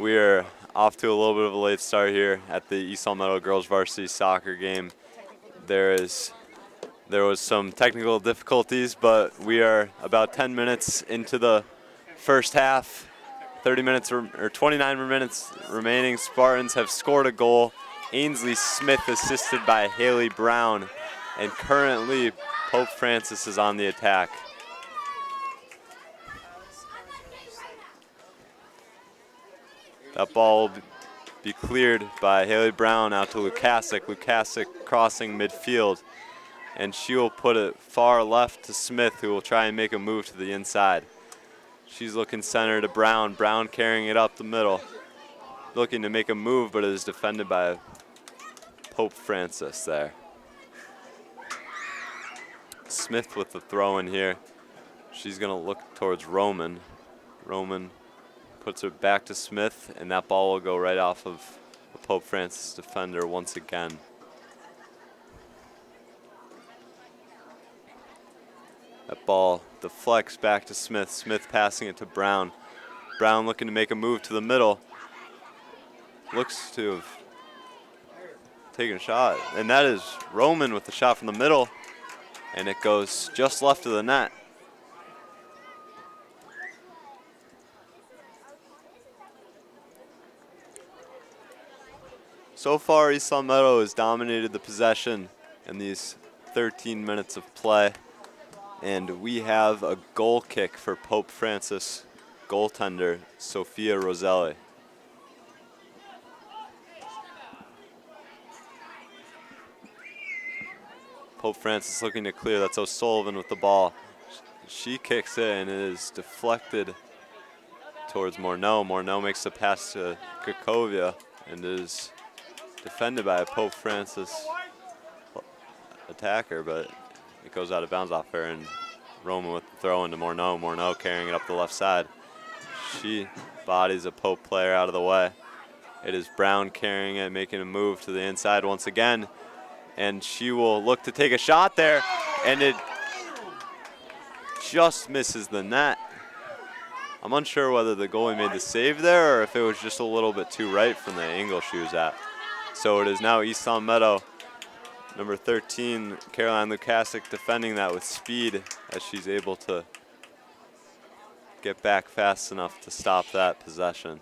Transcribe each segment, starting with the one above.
We are off to a little bit of a late start here at the East Meadow girls varsity soccer game. There was some technical difficulties, but we are about 10 minutes into the first half. 29 minutes remaining. Spartans have scored a goal. Ainsley Smith assisted by Haley Brown, and currently Pope Francis is on the attack. That ball will be cleared by Haley Brown out to Lukasic. Lukasic crossing midfield, and she will put it far left to Smith, who will try and make a move to the inside. She's looking center to Brown. Brown carrying it up the middle, looking to make a move, but it is defended by Pope Francis there. Smith with the throw in here. She's going to look towards Roman. Roman puts it back to Smith, and that ball will go right off of the Pope Francis defender once again. That ball deflects back to Smith. Smith passing it to Brown. Brown looking to make a move to the middle. Looks to have taken a shot, and that is Roman with the shot from the middle, and it goes just left of the net. So far, East Meadow has dominated the possession in these 13 minutes of play. And we have a goal kick for Pope Francis goaltender Sophia Roselli. Pope Francis looking to clear. That's O'Sullivan with the ball. She kicks it, and it is deflected towards Morneau. Morneau makes the pass to Kakovia, and is defended by a Pope Francis attacker, but it goes out of bounds off her, and Roman with the throw into Morneau. Morneau carrying it up the left side. She bodies a Pope player out of the way. It is Brown carrying it, making a move to the inside once again, and she will look to take a shot there, and it just misses the net. I'm unsure whether the goalie made the save there or if it was just a little bit too right from the angle she was at. So it is now East Meadow, number 13, Caroline Lukasic, defending that with speed as she's able to get back fast enough to stop that possession.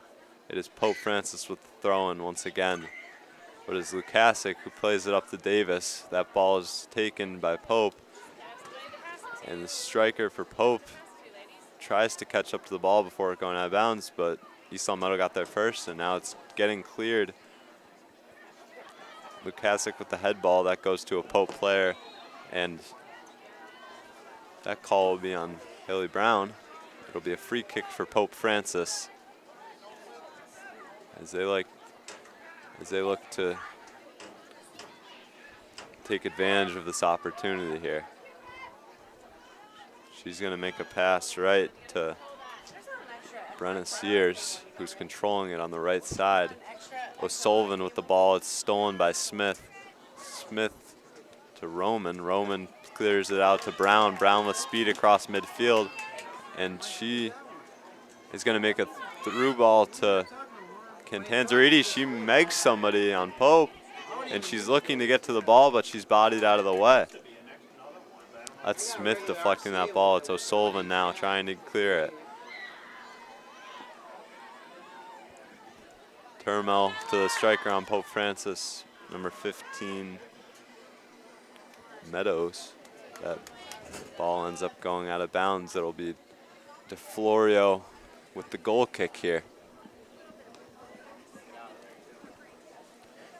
It is Pope Francis with the throw-in once again. But it's Lukasic who plays it up to Davis. That ball is taken by Pope. And the striker for Pope tries to catch up to the ball before it going out of bounds, but East Meadow got there first, and now it's getting cleared. Lukasic with the head ball, that goes to a Pope player, and that call will be on Haley Brown. It'll be a free kick for Pope Francis as they look to take advantage of this opportunity here. She's going to make a pass right to Brenna Sears, who's controlling it on the right side. O'Sullivan with the ball. It's stolen by Smith. Smith to Roman. Roman clears it out to Brown. Brown with speed across midfield. And she is going to make a through ball to Cantanzariti. She megs somebody on Pope, and she's looking to get to the ball, but she's bodied out of the way. That's Smith deflecting that ball. It's O'Sullivan now trying to clear it. Turmel to the striker on Pope Francis, number 15, Meadows. That ball ends up going out of bounds. It'll be DeFlorio with the goal kick here.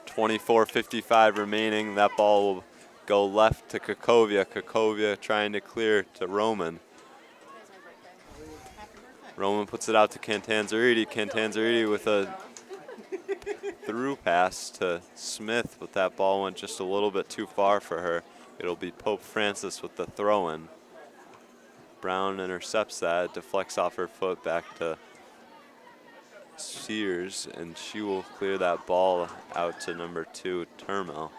24:55 remaining. That ball will go left to Kakovia. Kakovia trying to clear to Roman. Roman puts it out to Cantanzariti. Cantanzariti with a through pass to Smith, but that ball went just a little bit too far for her. It'll be Pope Francis with the throw-in. Brown intercepts that, deflects off her foot back to Sears, and she will clear that ball out to number 2, Turmel.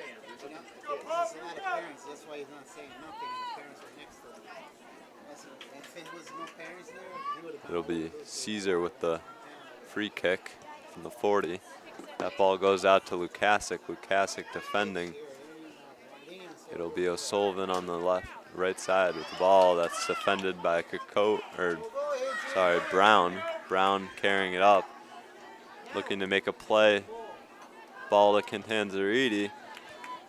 There's a lot of parents, that's why he's not saying nothing, and the parents are next to him. If it was no parents there, he would have. It'll be Caesar with the free kick from the 40. That ball goes out to Lukasic. Lukasic defending. It'll be O'Sullivan on the right side with the ball. That's defended by Brown. Brown carrying it up, looking to make a play. Ball to Cantanzariti,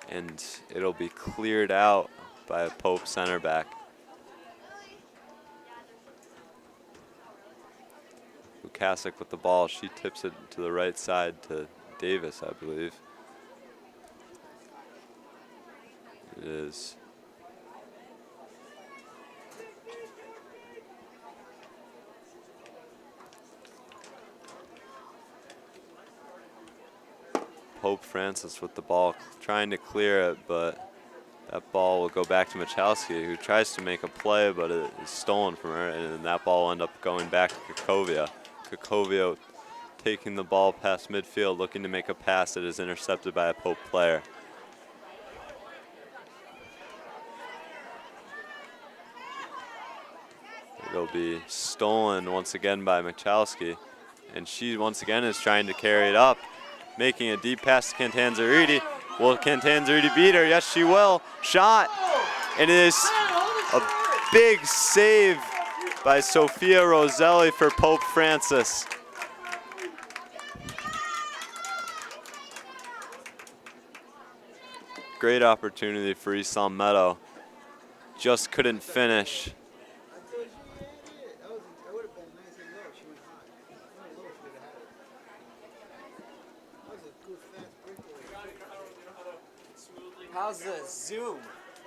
and it'll be cleared out by a Pope center back. Lukasic with the ball. She tips it to the right side to Davis, I believe. It is. Pope Francis with the ball, trying to clear it, but that ball will go back to Michalski, who tries to make a play, but it is stolen from her, and that ball will end up going back to Kakovia. Kakovia taking the ball past midfield, looking to make a pass that is intercepted by a Pope player. It'll be stolen once again by Michalski, and she once again is trying to carry it up, making a deep pass to Cantanzariti. Will Cantanzariti beat her? Yes, she will. Shot, and it is a big save by Sophia Roselli for Pope Francis. Great opportunity for East Long Meadow. Just couldn't finish. How's the Zoom?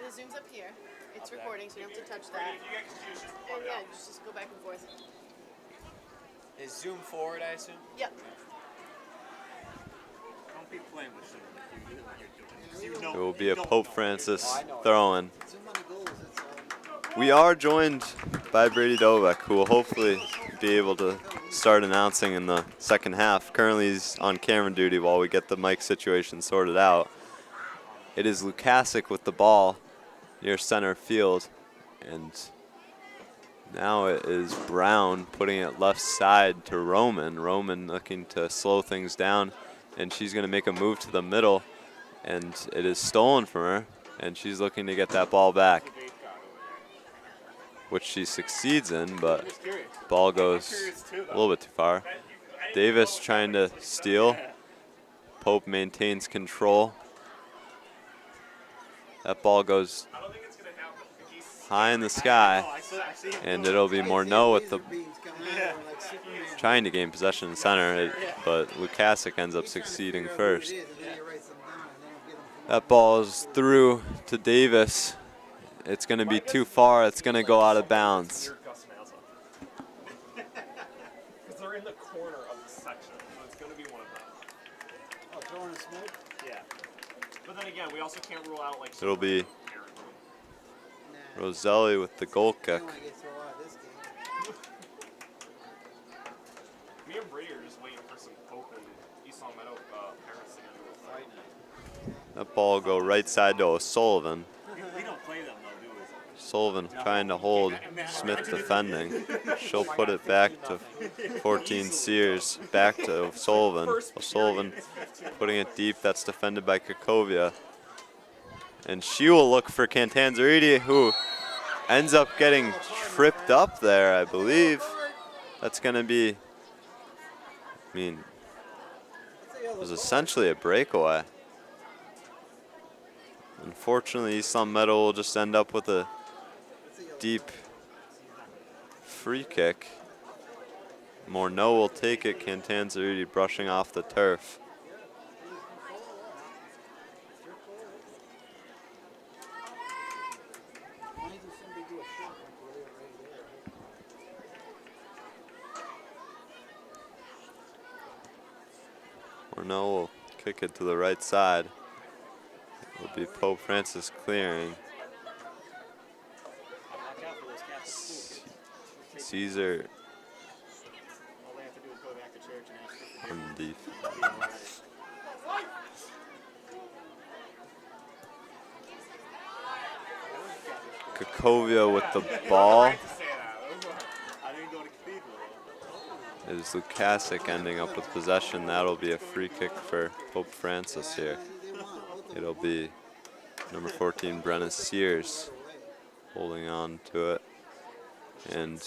The Zoom's up here. It's recording, so you don't have to touch that. And yeah, just go back and forth. Is Zoom forward, I assume? Yep. Don't be playing with Zoom like you know what you're doing. It will be a Pope Francis throw-in. We are joined by Brady Dovek, who will hopefully be able to start announcing in the second half. Currently he's on camera duty while we get the mic situation sorted out. It is Lukasic with the ball near center field, and now it is Brown putting it left side to Roman. Roman looking to slow things down, and she's going to make a move to the middle, and it is stolen from her, and she's looking to get that ball back, which she succeeds in, but ball goes a little bit too far. Davis trying to steal. Pope maintains control. That ball goes high in the sky, and it'll be Morneau with the trying to gain possession in center, but Lukasic ends up succeeding first. That ball is through to Davis. It's going to be too far. It's going to go out of bounds. Because they're in the corner of the section, so it's going to be one of them. Oh, throwing a smoke? Yeah. But then again, we also can't rule out like. It'll be Roselli with the goal kick. Me and Brady are just waiting for some Pope and East Long Meadow parents to get into a fight. That ball will go right side to O'Sullivan. We don't play them though, do we? Sullivan trying to hold, Smith defending. She'll put it back to 14 Sears, back to O'Sullivan. O'Sullivan putting it deep, that's defended by Kakovia. And she will look for Cantanzariti, who ends up getting tripped up there, I believe. That's going to be, it was essentially a breakaway. Unfortunately, East Long Meadow will just end up with a deep free kick. Morneau will take it. Cantanzariti brushing off the turf. Morneau will kick it to the right side. It will be Pope Francis clearing. Caesar on the defense. Kakovia with the ball. To say that. I didn't go to Cathedral. Is Lukasic ending up with possession. That'll be a free kick for Pope Francis here. It'll be number 14, Brenna Sears, holding on to it. And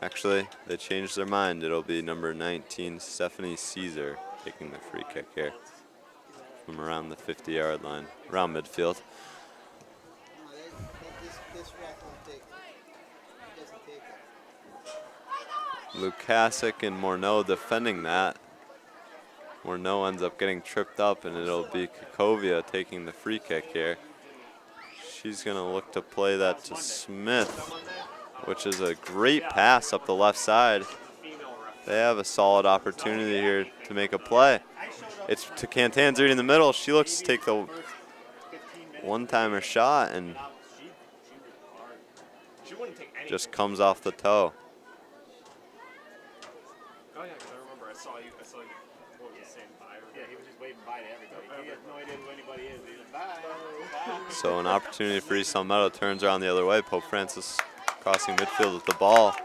actually, they changed their mind. It'll be number 19, Stephanie Caesar, taking the free kick here from around the 50-yard line, around midfield. This ref won't take it. He doesn't take it. Lukasic and Morneau defending that. Morneau ends up getting tripped up, and it'll be Kakovia taking the free kick here. She's going to look to play that to Smith, which is a great pass up the left side. They have a solid opportunity here to make a play. It's to Cantanzeri in the middle. She looks to take the one-timer shot and just comes off the toe. Oh yeah, because I remember I saw you. What was saying bye? Yeah, he was just waving bye to everybody. He has no idea who anybody is. He's like, bye. So an opportunity for East Meadow, turns around the other way. Pope Francis crossing midfield with the ball.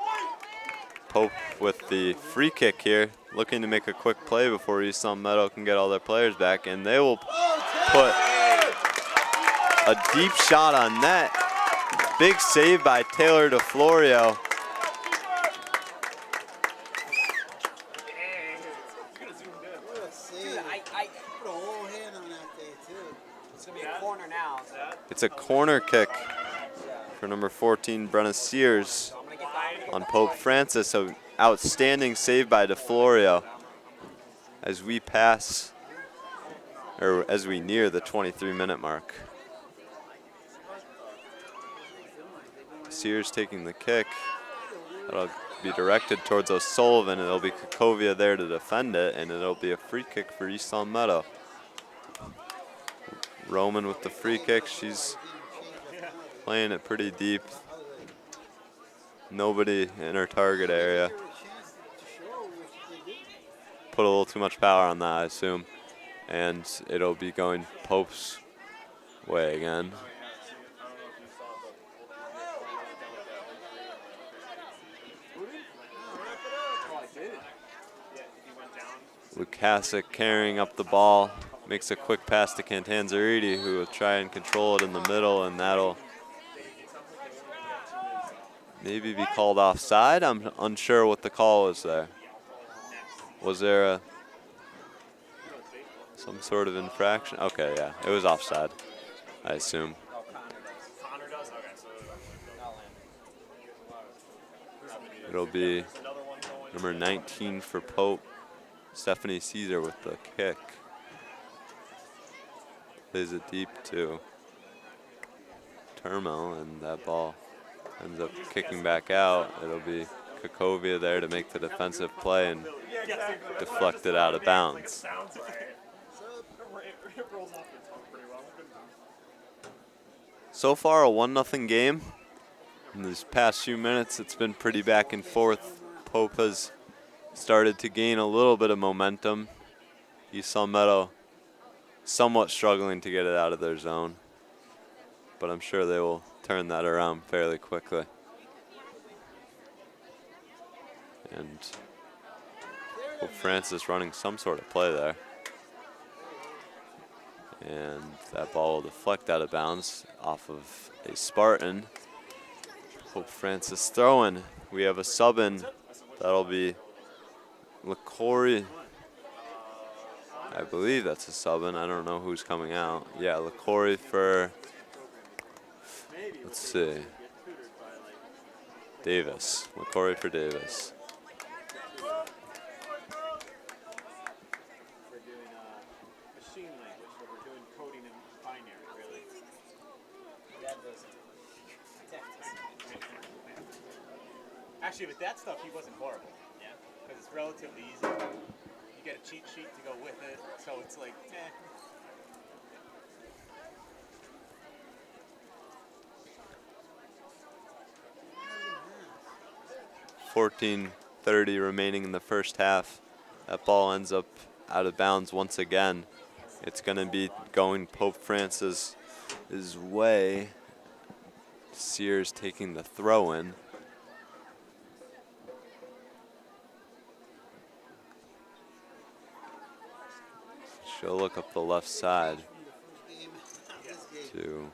Pope with the free kick here, looking to make a quick play before East Meadow can get all their players back, and they will put a deep shot on net. Big save by Taylor DeFlorio. What a save. I Put a whole hand on that day, too. it's gonna be a corner now. It's a corner kick for number 14, Brenna Sears on Pope Francis. So outstanding save by DeFlorio as we pass, or as we near the 23-minute mark. Sears taking the kick. That'll be directed towards O'Sullivan, and it'll be Kakovia there to defend it, and it'll be a free kick for East Long Meadow. Roman with the free kick. She's playing it pretty deep. Nobody in her target area. Put a little too much power on that, I assume. And it'll be going Pope's way again. Lukasic carrying up the ball, makes a quick pass to Cantanzariti, who will try and control it in the middle, and that'll maybe be called offside. I'm unsure what the call was there. Was there some sort of infraction? Okay, yeah, it was offside, I assume. It'll be number 19 for Pope, Stephanie Caesar with the kick. Plays it deep to Termo, and that ball ends up kicking back out. It'll be Kakovia there to make the defensive play and deflect it out of bounds. So far, a 1-0 game. In these past few minutes, it's been pretty back and forth. Pope has started to gain a little bit of momentum. East Long Meadow somewhat struggling to get it out of their zone, but I'm sure they will turn that around fairly quickly. And Pope Francis running some sort of play there. And that ball will deflect out of bounds off of a Spartan. Pope Francis throwing. We have a sub in. That'll be LaCory. I believe that's a sub in. I don't know who's coming out. Yeah, LaCory for, let's see, Davis. LaCory for Davis. Actually, with that stuff, he wasn't horrible. Yeah. Because it's relatively easy. You get a cheat sheet to go with it, so it's like, eh. 14:30 remaining in the first half. That ball ends up out of bounds once again. It's going to be going Pope Francis' way. Sears taking the throw in. She'll look up the left side Game, this game. to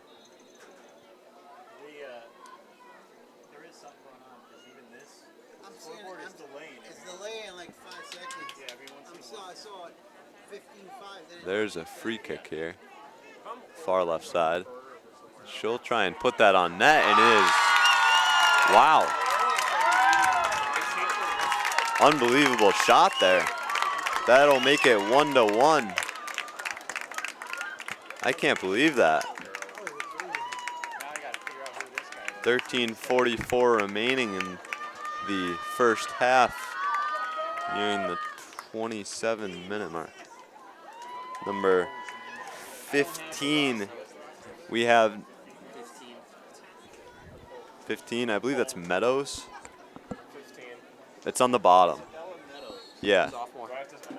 There is something going on because even this I'm seeing scoreboard is I'm, delaying. it's delaying like 5 seconds. Yeah, every once in a while. I saw it 15-5. Then There's a free kick here. Far left side. She'll try and put that on net, and it is. Wow. Unbelievable shot there. That'll make it 1-1. I can't believe that. Now I got to figure out who this guy is. 13:44 remaining in the first half, nearing the 27-minute mark. Number 15, we have 15, I believe that's Meadows. 15. It's on the bottom. Yeah, Sophomore.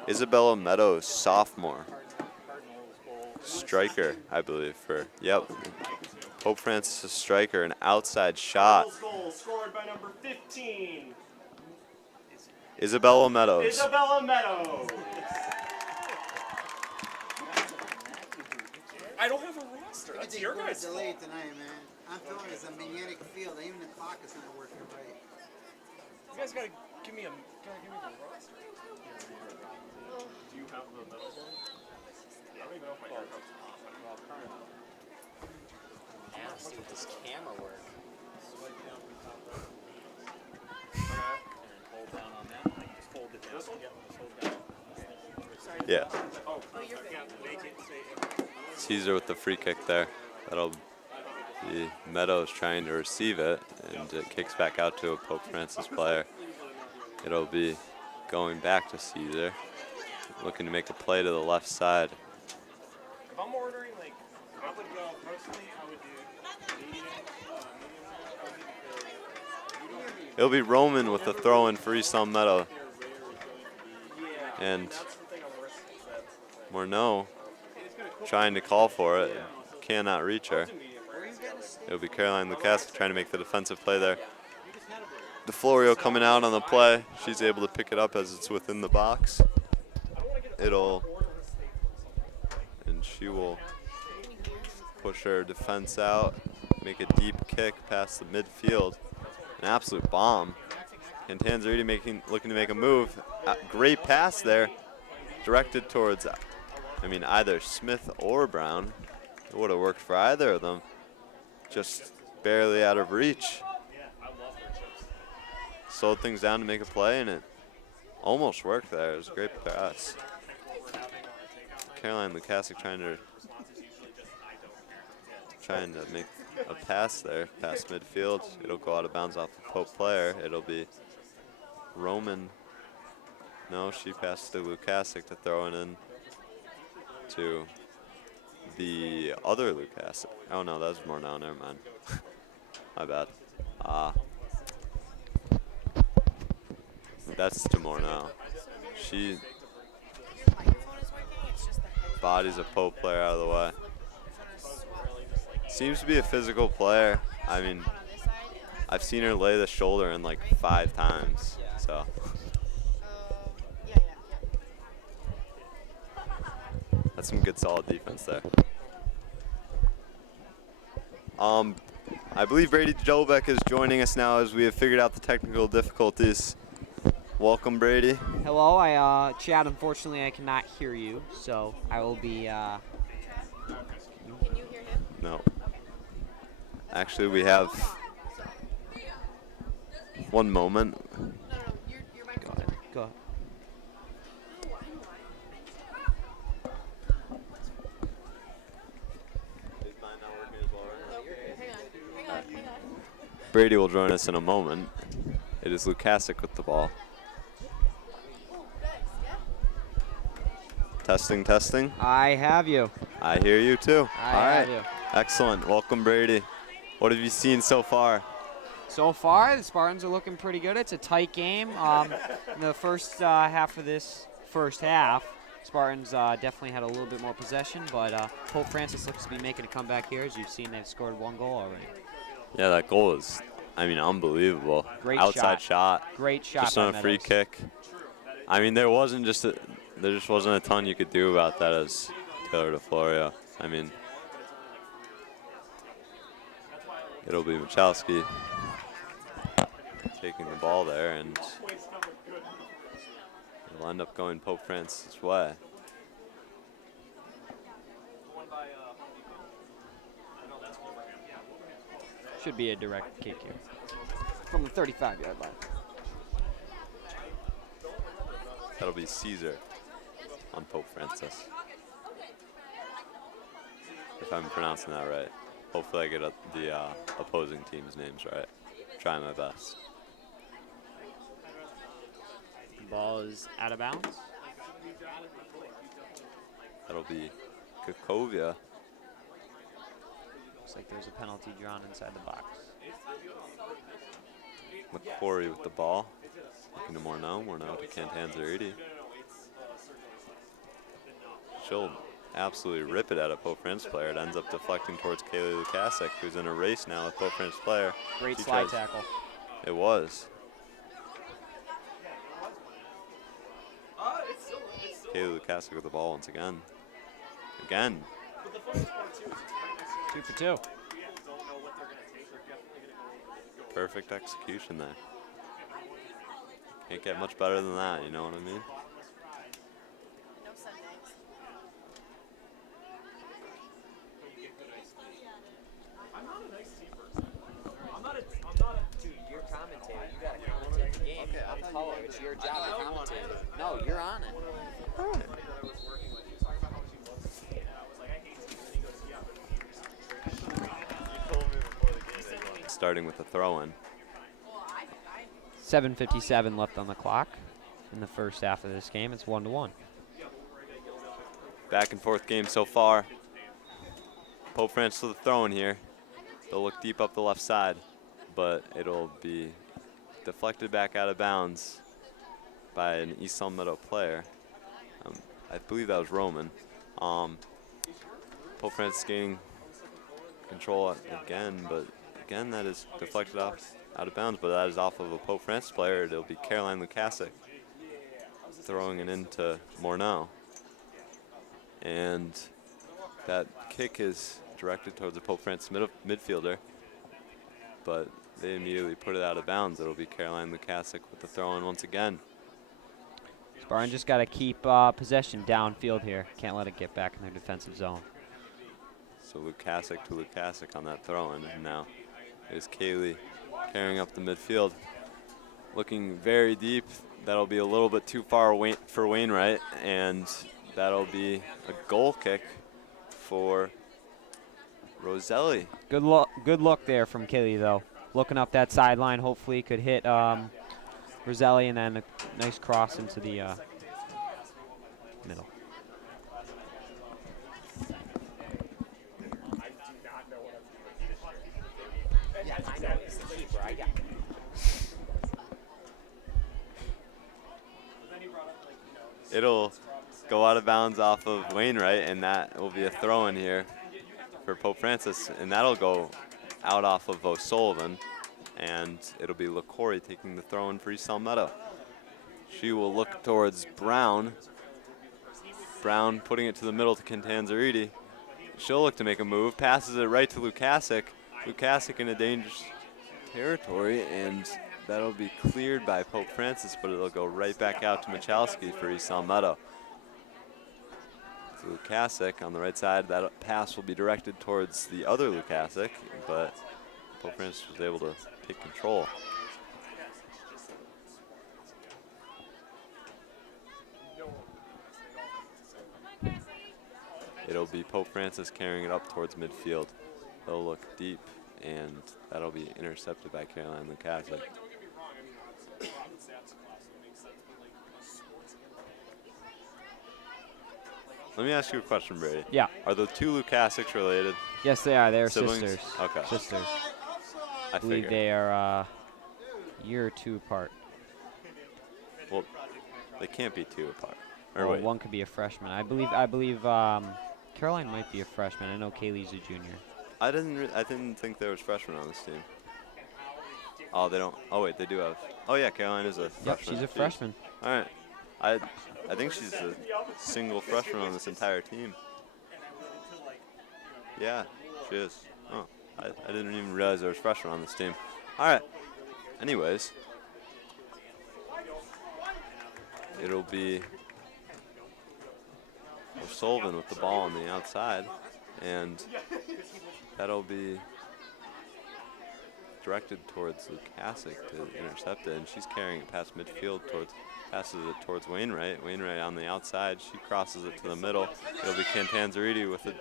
Isabella Meadows, sophomore. Striker, I believe, for, yep. Pope Francis, a striker, an outside shot. Goal scored by number 15, Isabella Meadows. Isabella Meadows. I don't have a roster. That's your guys' fault. delayed tonight, man. I'm telling you, it's a magnetic field. Even the clock is not working right. You guys gotta give me the roster. Do you have the medals on? I don't even know if my hair comes off. Nasty with this camera work. Hold down on that. Like just hold it down. Just hold down. Yeah. Oh, you're good. Caesar with the free kick there. That'll be Meadows trying to receive it, and it kicks back out to a Pope Francis player. It'll be going back to Caesar, looking to make a play to the left side. if I'm ordering, like, I would go, personally, I would do medium, It'll be Roman with the throw in for East Elm Meadow. And Morneau trying to call for it. Cannot reach her. It'll be Caroline Lukaska trying to make the defensive play there. DeFlorio coming out on the play. She's able to pick it up as it's within the box. And she will push her defense out, make a deep kick past the midfield. An absolute bomb. And Tanzariti looking to make a move. Great pass there, directed towards, either Smith or Brown. It would have worked for either of them. Just barely out of reach. Slowed things down to make a play, and it almost worked there. It was a great pass. Caroline Lukasik trying to make a pass there, past midfield. It'll go out of bounds off the Pope player. It'll be Roman. No, she passed to Lukasik to throw it in to the other Lukasik. Oh no, that was Morneau, never mind. My bad. That's to Morneau. She bodies a Pope player out of the way. Seems to be a physical player. I've seen her lay the shoulder in like 5 times. So. That's some good solid defense there. I believe Brady Jolbeck is joining us now as we have figured out the technical difficulties. Welcome, Brady. Hello, Chad, unfortunately I cannot hear you, so I will be, Can you hear him? No. Actually, we have one moment. No, your microphone's go ahead, go ahead. Hang on. Brady will join us in a moment. It is Lukasik with the ball. Testing, testing. I have you. I hear you too. I All right. have you. Excellent. Welcome, Brady. What have you seen so far? So far, the Spartans are looking pretty good. It's a tight game. In the first half of this first half, Spartans definitely had a little bit more possession, but Pope Francis looks to be making a comeback here. As you've seen, they've scored 1 goal already. Yeah, that goal is, I mean, unbelievable. Great Outside shot. Great shot Just by on a free Meadows. kick. I mean, there just wasn't a ton you could do about that as Taylor DeFlorio. I mean, it'll be Michalski taking the ball there, and it'll end up going Pope Francis' way. Should be a direct kick here from the 35-yard line. That'll be Caesar on Pope Francis. If I'm pronouncing that right. Hopefully I get the opposing team's names right. Try my best. Ball is out of bounds. That'll be Kukovia. Looks like there's a penalty drawn inside the box. McCory with the ball. Looking to Morneau to Cantanzariti. She'll absolutely rip it at a Pope France player. It ends up deflecting towards Kaylee Lukasik, who's in a race now with Pope France player. Great She slide tries- tackle. It was. Kaylee Lukasik with the ball once again. Again. 2 for 2. Perfect execution there. Can't get much better than that, you know what I mean? No Sundays. Dude, you're commentator. You gotta commentate the game. I'm color. It's your job to commentate. No, you're on it. Starting with the throw-in. 7:57 left on the clock in the first half of this game. It's 1-1. Back and forth game so far. Pope France to the throw-in here. They'll look deep up the left side, but it'll be deflected back out of bounds by an East Sun Meadow player. I believe that was Roman. Pope France gaining control again, but again that is deflected out of bounds, but that is off of a Pope France player. It'll be Caroline Lukasik throwing it into Morneau. And that kick is directed towards the Pope France midfielder, but they immediately put it out of bounds. It'll be Caroline Lukasik with the throw-in once again. Spartan just got to keep possession downfield here. Can't let it get back in their defensive zone. So Lukasik to Lukasik on that throw-in, and now is Kaylee carrying up the midfield. Looking very deep. That'll be a little bit too far for Wainwright, and that'll be a goal kick for Roselli. Good look there from Kaylee, though. Looking up that sideline, hopefully could hit Roselli, and then a nice cross into the middle. Yeah, I know. It's the keeper. I got it. It'll go out of bounds off of Wainwright, and that will be a throw-in here for Pope Francis, and that'll go out off of O'Sullivan, and it'll be LaCory taking the throw-in for East Meadow. She will look towards Brown. Brown putting it to the middle to Cantanzariti. She'll look to make a move, passes it right to Lukasik. Lukasik in a dangerous territory, and that'll be cleared by Pope Francis, but it'll go right back out to Michalski for East Meadow. So Lukasik on the right side, that pass will be directed towards the other Lukasik, but Pope Francis was able to take control. It'll be Pope Francis carrying it up towards midfield. They'll look deep, and that'll be intercepted by Caroline Lukasik. Let me ask you a question, Brady. Yeah. Are the two Lukasiks related? Yes, they are. They're Siblings? sisters. Okay. Sisters. I I believe figured. they are a year or two apart. Well, they can't be two apart. Or Well, wait. one could be a freshman. I believe Caroline might be a freshman. I know Kaylee's a junior. I didn't think there was freshmen on this team. Oh, they don't. Oh wait, they do have. Oh yeah, Carolina's a freshman. Yep, she's a freshman. All right. I think she's a single freshman on this entire team. Yeah, she is. Oh, I didn't even realize there was freshmen on this team. All right. Anyways, it'll be O'Sullivan with the ball on the outside, and that'll be directed towards Lukasic to intercept it, and she's carrying it past midfield passes it towards Wainwright. Wainwright on the outside, she crosses it to the middle. It'll be Cantanzariti with a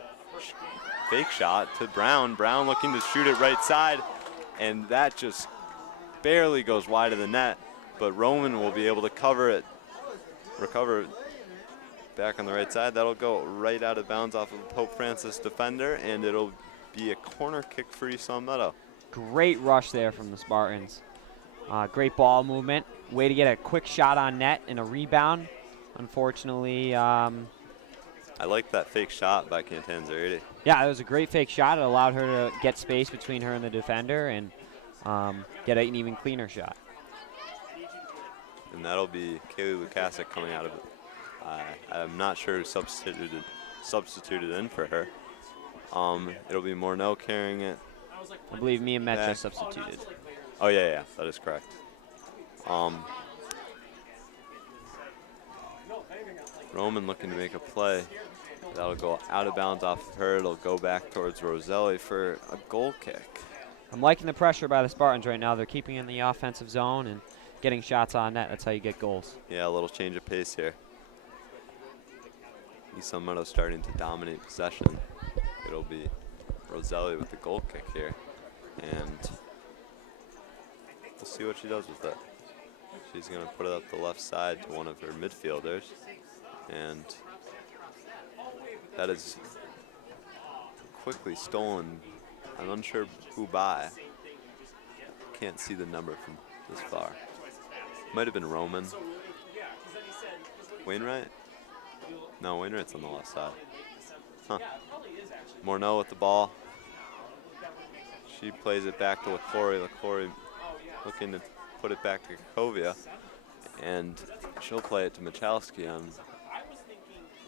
fake shot to Brown. Brown looking to shoot it right side, and that just barely goes wide of the net, but Roman will be able to recover it back on the right side. That'll go right out of bounds off of Pope Francis defender, and it'll be a corner kick for East Long Meadow. Great rush there from the Spartans. Great ball movement. Way to get a quick shot on net and a rebound. Unfortunately, I like that fake shot by Cantanzariti. yeah, it was a great fake shot. It allowed her to get space between her and the defender and get an even cleaner shot. And that'll be Kaylee Lukasic coming out of it. I'm not sure who substituted in for her. It'll be Morneau carrying it. I believe me and Metcha substituted. Oh yeah, that is correct. Roman looking to make a play. That'll go out of bounds off of her. It'll go back towards Roselli for a goal kick. I'm liking the pressure by the Spartans right now. They're keeping in the offensive zone and getting shots on net. That's how you get goals. Yeah, a little change of pace here. East Long Meadow starting to dominate possession. It'll be Roselli with the goal kick here. And we'll see what she does with it. She's going to put it up the left side to one of her midfielders. And that is quickly stolen. I'm unsure who by. Can't see the number from this far. Might have been Roman. Wainwright? No, Wainwright's on the left side. Huh. Morneau with the ball. She plays it back to LaCory. LaCory looking to put it back to Kakovia. And she'll play it to Michalski on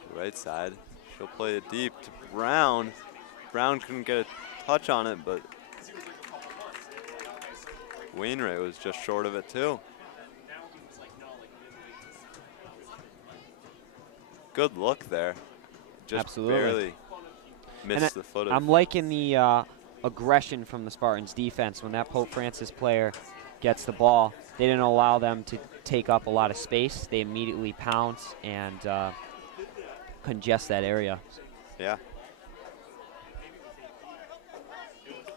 the right side. She'll play it deep to Brown. Brown couldn't get a touch on it, but Wainwright was just short of it too. Good look there. Just Absolutely. barely missed the foot of I'm liking the aggression from the Spartans defense. When that Pope Francis player gets the ball, they didn't allow them to take up a lot of space. They immediately pounce and congest that area. Yeah.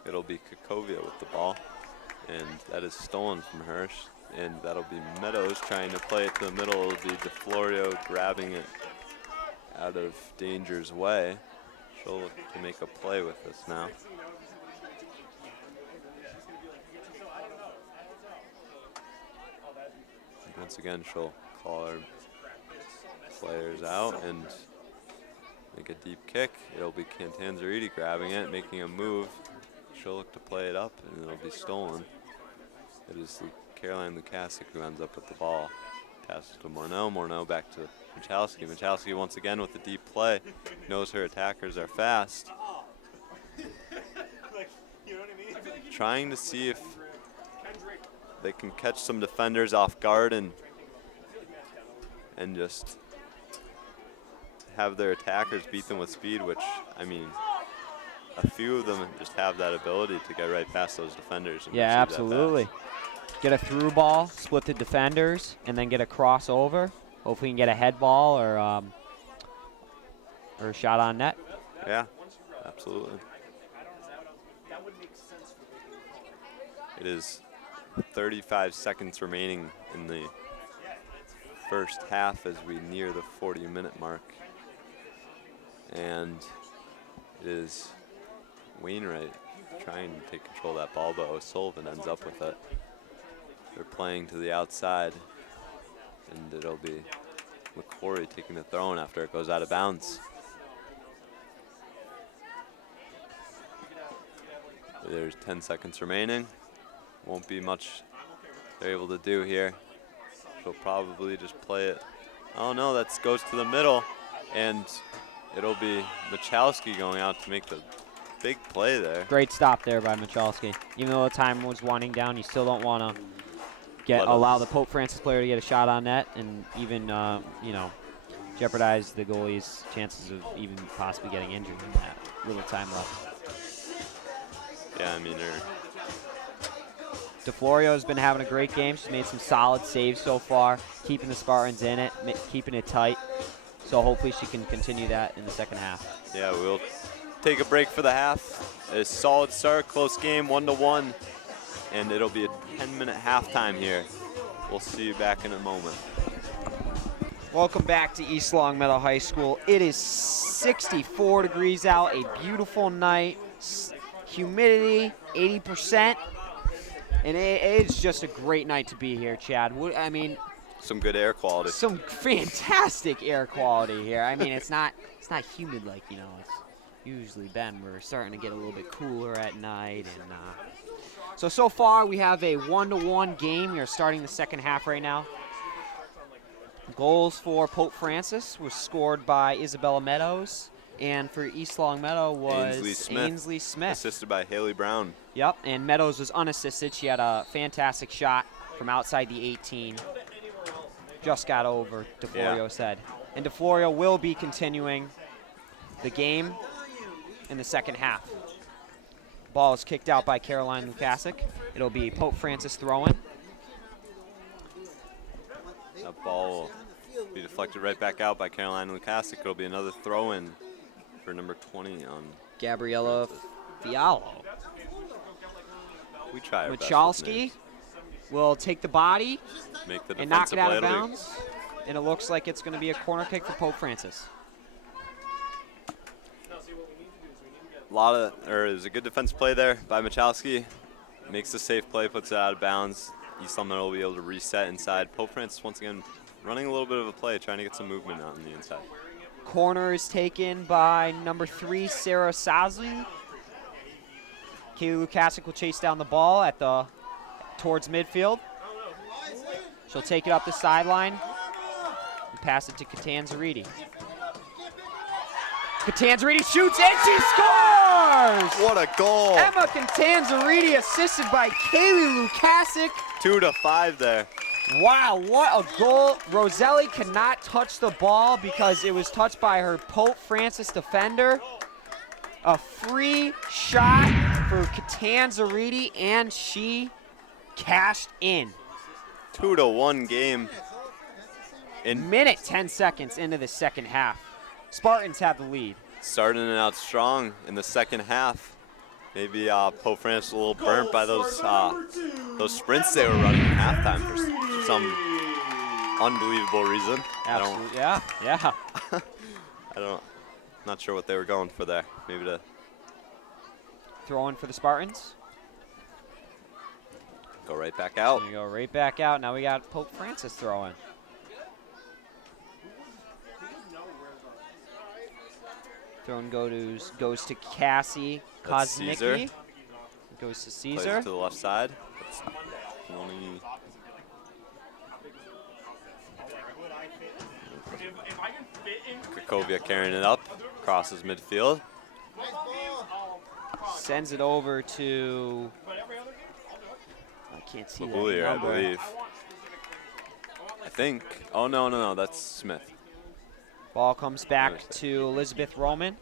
It'll be Kakovia with the ball, and that is stolen from her, and that'll be Meadows trying to play it to the middle. It'll be DeFlorio grabbing it out of danger's way. She'll look to make a play with this now. Once again, she'll call her players out and make a deep kick. It'll be Cantanzariti grabbing it, making a move. She'll look to play it up, and it'll be stolen. It is Caroline Lukasic who ends up with the ball. Passes to Morneau. Morneau back to Michalski. Michalski once again with the deep play. Knows her attackers are fast. Trying to see if they can catch some defenders off guard and just have their attackers beat them with speed, which, I mean, a few of them just have that ability to get right past those defenders. And Yeah, absolutely. Get a through ball, split the defenders, and then get a crossover. Hopefully, we can get a head ball or a shot on net. Yeah, absolutely. It is 35 seconds remaining in the first half as we near the 40-minute mark. And it is Wainwright trying to take control of that ball, but O'Sullivan ends up with it. They're playing to the outside, and it'll be LaCory taking the throw in after it goes out of bounds. There's 10 seconds remaining. Won't be much they're able to do here. She'll probably just play it. Oh no, that goes to the middle, and it'll be Michalski going out to make the big play there. Great stop there by Michalski. Even though the time was winding down, you still don't want to allow the Pope Francis player to get a shot on net, and even you know, jeopardize the goalie's chances of even possibly getting injured in that little time left. Yeah, I mean, DeFlorio has been having a great game. She's made some solid saves so far, keeping the Spartans in it, keeping it tight. So hopefully she can continue that in the second half. yeah, we'll take a break for the half. A solid start, close game, 1-1, and it'll be a 10-minute halftime here. We'll see you back in a moment. Welcome back to East Longmeadow High School. It is 64 degrees out, a beautiful night, humidity 80%, and it's just a great night to be here, Chad. I mean, Some good air quality. some fantastic air quality here. I mean, it's not humid like, you know, it's usually been. We're starting to get a little bit cooler at night, and so far we have a 1-1 game. We are starting the second half right now. Goals for Pope Francis was scored by Isabella Meadows, and for East Longmeadow was Ainsley Smith. Assisted by Haley Brown. Yep, and Meadows was unassisted. She had a fantastic shot from outside the 18. Just got over, DeFlorio said. And DeFlorio will be continuing the game in the second half. Ball is kicked out by Caroline Lukasic. It'll be Pope Francis throwing. That ball will be deflected right back out by Caroline Lukasic. It'll be another throw-in for number 20 on Gabriella Fialo. We try our best with Michalski names. will take the body Make the and knock defensive it out play. of It'll be bounds. And it looks like it's going to be a corner kick for Pope Francis. it was a good defense play there by Michalski. Makes the safe play, puts it out of bounds. East Longmeadow will be able to reset inside. Pope Francis once again running a little bit of a play, trying to get some movement on the inside. Corner is taken by number 3, Sarah Sazli. Kaylee Lukasic will chase down the ball towards midfield. She'll take it up the sideline and pass it to Catanzariti. Catanzariti shoots and she scores! What a goal! Emma Catanzariti assisted by Kaylee Lukasic. 2-5 there. Wow, what a goal. Roselli cannot touch the ball because it was touched by her Pope Francis defender. A free shot for Catanzariti, and she cashed in. 2-1 game. In Minute 10 seconds into the second half. Spartans have the lead. starting it out strong in the second half. Maybe Pope Francis a little burnt by those sprints they were running at halftime for some unbelievable reason. Absolutely, yeah. Not sure what they were going for there. Maybe to Throwing for the Spartans. go right back out. There you go, right back out. Now we got Pope Francis throwing. Throwing goes to Cassie That's Kosmicki. Caesar. Goes to Plays Caesar. it to the left side. That's only Krakovia carrying it up. Crosses midfield. Sends it over to, I can't see that Mabulier, I number. believe. I think. Oh, no. That's Smith. Ball comes back to Elizabeth Roman.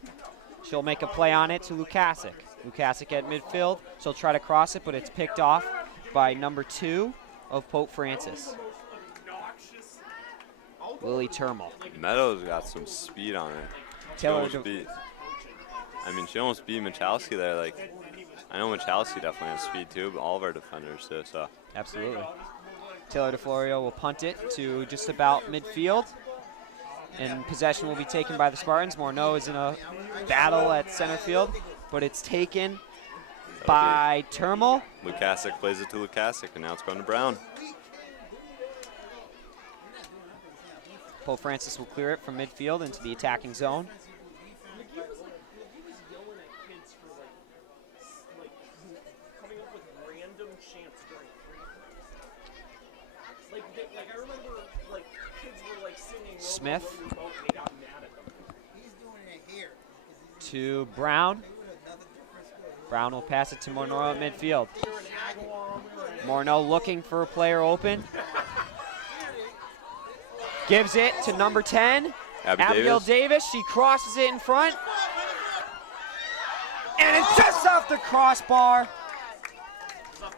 She'll make a play on it to Lukasic. Lukasic at midfield. She'll try to cross it, but it's picked off by number 2 of Pope Francis, Lily Termal. Meadows got some speed on her. She almost beat Michalski there. Like, I know Michalski definitely has speed too, but all of our defenders do. So Absolutely. Taylor DeFlorio will punt it to just about midfield. And possession will be taken by the Spartans. Morneau is in a battle at center field, but it's taken by Termal. Lukasic plays it to Lukasic, and now it's going to Brown. Pope Francis will clear it from midfield into the attacking zone. Smith He's doing it here. to Brown. Brown will pass it to Morneau at midfield. Morneau looking for a player open. Gives it to number 10, Abigail Davis. She crosses it in front. And it's just off the crossbar.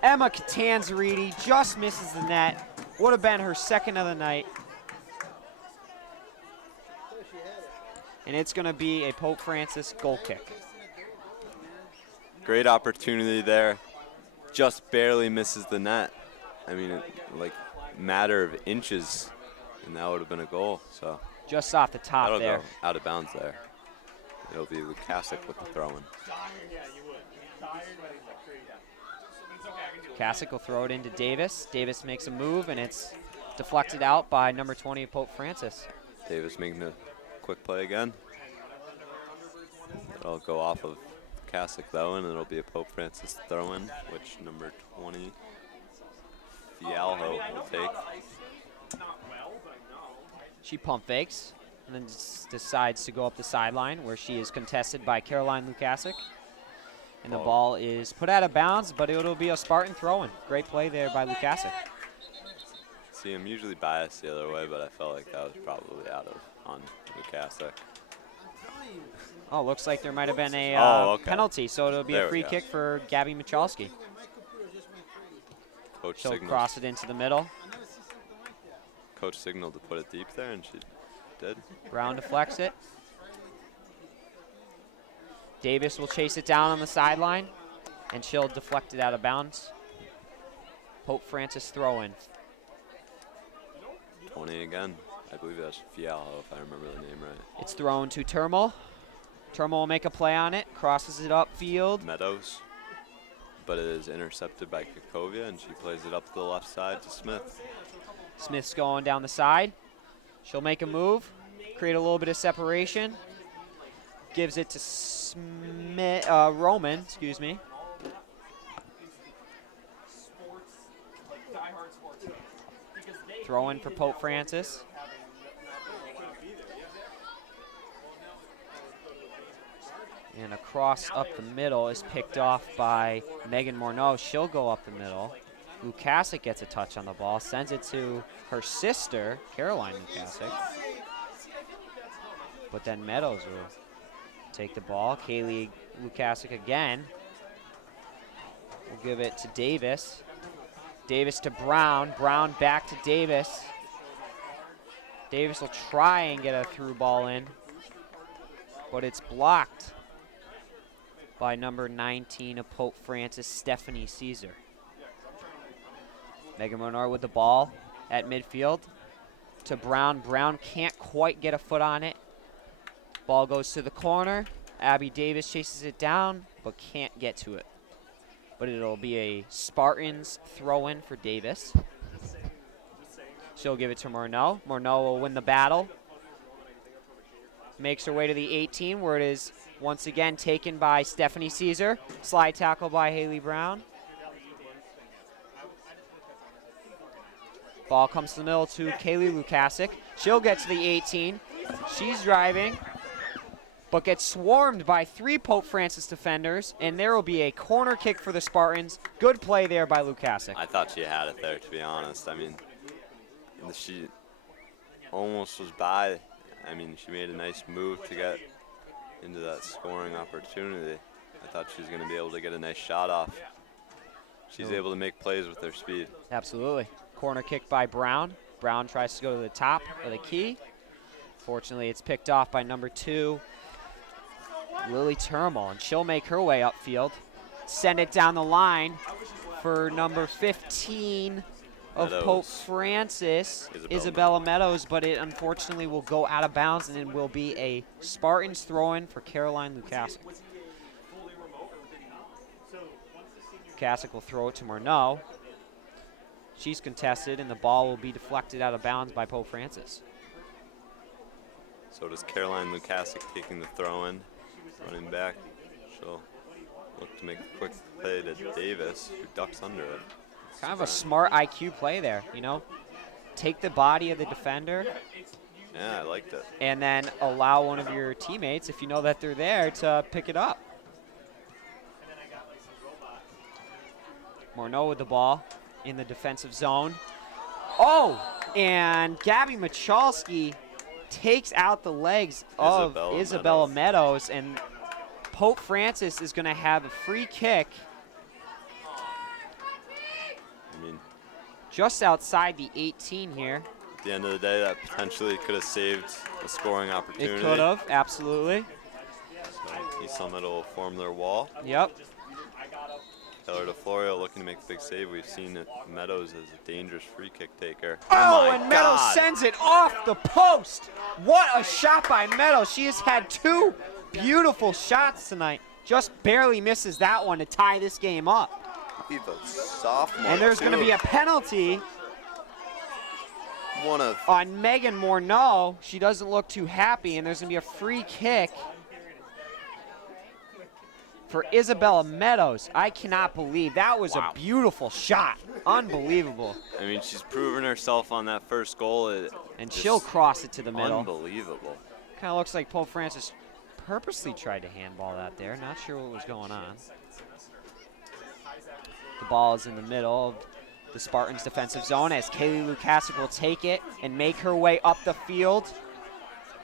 Emma Catanzariti just misses the net. Would have been her second of the night. And it's going to be a Pope Francis goal kick. Great opportunity there. Just barely misses the net. I mean, like matter of inches, and that would have been a goal. So just off the top that'll there. go out of bounds there. It'll be Lukasic with the throw-in. Lukasic will throw it into Davis. Davis makes a move, and it's deflected out by number 20 of Pope Francis. Davis making the quick play again. It'll go off of Lukasic though, and it'll be a Pope Francis throw-in, which number 20, Fialho, will take. She pump fakes and then decides to go up the sideline where she is contested by Caroline Lukasic. And the ball is put out of bounds, but it'll be a Spartan throw-in. Great play there by Lukasic. See, I'm usually biased the other way, but I felt like that was probably on Lukasic. Oh, looks like there might have been a penalty, so it'll be There a we free go. kick for Gabby Michalski. Coach She'll signaled. cross it into the middle. Coach signaled to put it deep there, and she did. Brown deflects it. Davis will chase it down on the sideline, and she'll deflect it out of bounds. Pope Francis throw-in. 20 again. I believe that's Fialho, if I remember the name right. It's thrown to Termal. Termal will make a play on it, crosses it upfield. Meadows. But it is intercepted by Kakovia, and she plays it up the left side to Smith. Smith's going down the side. She'll make a move, create a little bit of separation. Gives it to Roman, excuse me. Throw in for Pope Francis. And a cross up the middle is picked off by Megan Morneau. She'll go up the middle. Lukasic gets a touch on the ball, sends it to her sister, Caroline Lukasic. But then Meadows will take the ball. Kaylee Lukasic again. We'll give it to Davis. Davis to Brown. Brown back to Davis. Davis will try and get a through ball in, but it's blocked by number 19 of Pope Francis, Stephanie Caesar. Megan Morneau with the ball at midfield to Brown. Brown can't quite get a foot on it. Ball goes to the corner. Abby Davis chases it down, but can't get to it. But it'll be a Spartans throw-in for Davis. She'll give it to Morneau. Morneau will win the battle. Makes her way to the 18, where it is once again taken by Stephanie Caesar. Slide tackle by Haley Brown. Ball comes to the middle to Kaylee Lukasic. She'll get to the 18. She's driving, but gets swarmed by 3 Pope Francis defenders, and there will be a corner kick for the Spartans. Good play there by Lukasic. I thought she had it there, to be honest. I mean, she almost was by. I mean, she made a nice move to get into that scoring opportunity. I thought she was going to be able to get a nice shot off. She's able to make plays with her speed. Absolutely. Corner kick by Brown. Brown tries to go to the top of the key. Fortunately, it's picked off by number 2, Lily Termal, and she'll make her way upfield. Send it down the line for number 15 of Meadows. Pope Francis, Isabella Meadows, but it unfortunately will go out of bounds, and it will be a Spartans throw-in for Caroline Lukasic. Lukasic will throw it to Morneau. She's contested, and the ball will be deflected out of bounds by Pope Francis. So does Caroline Lukasic taking the throw-in, running back. She'll look to make a quick play to Davis, who ducks under it. Kind of a smart IQ play there, you know. Take the body of the defender, Yeah, I liked it. And then allow one of your teammates, if you know that they're there, to pick it up. Morneau with the ball in the defensive zone. Oh, and Gabby Michalski takes out the legs of Isabella Meadows, and Pope Francis is going to have a free kick I mean, just outside the 18 here. at the end of the day, that potentially could have saved a scoring opportunity. It could have, absolutely. So East Summit will form their wall. Yep. Taylor DeFlorio looking to make a big save. We've seen that Meadows as a dangerous free kick taker. Oh, my and Meadows God. sends it off the post. What a shot by Meadows. She has had 2 beautiful shots tonight. Just barely misses that one to tie this game up. He's a sophomore, And there's going to too. be a penalty One of on Megan Morneau. She doesn't look too happy, and there's going to be a free kick for Isabella Meadows. I cannot believe that was a beautiful shot. Unbelievable. I mean, she's proven herself on that first goal. And Just she'll cross it to the middle. Unbelievable. Kind of looks like Pope Francis purposely tried to handball that there. Not sure what was going on. The ball is in the middle of the Spartans' defensive zone as Kaylee Lukasic will take it and make her way up the field,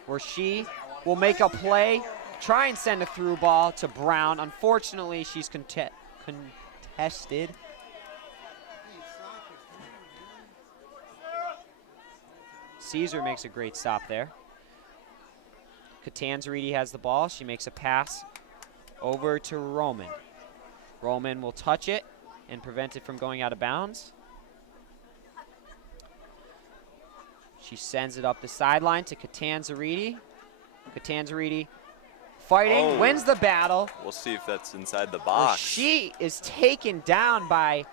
where she will make a play, try and send a through ball to Brown. Unfortunately, she's contested. Caesar makes a great stop there. Catanzariti has the ball. She makes a pass over to Roman. Roman will touch it and prevent it from going out of bounds. She sends it up the sideline to Catanzariti. Catanzariti fighting, wins the battle. We'll see if that's inside the Where box. she is taken down by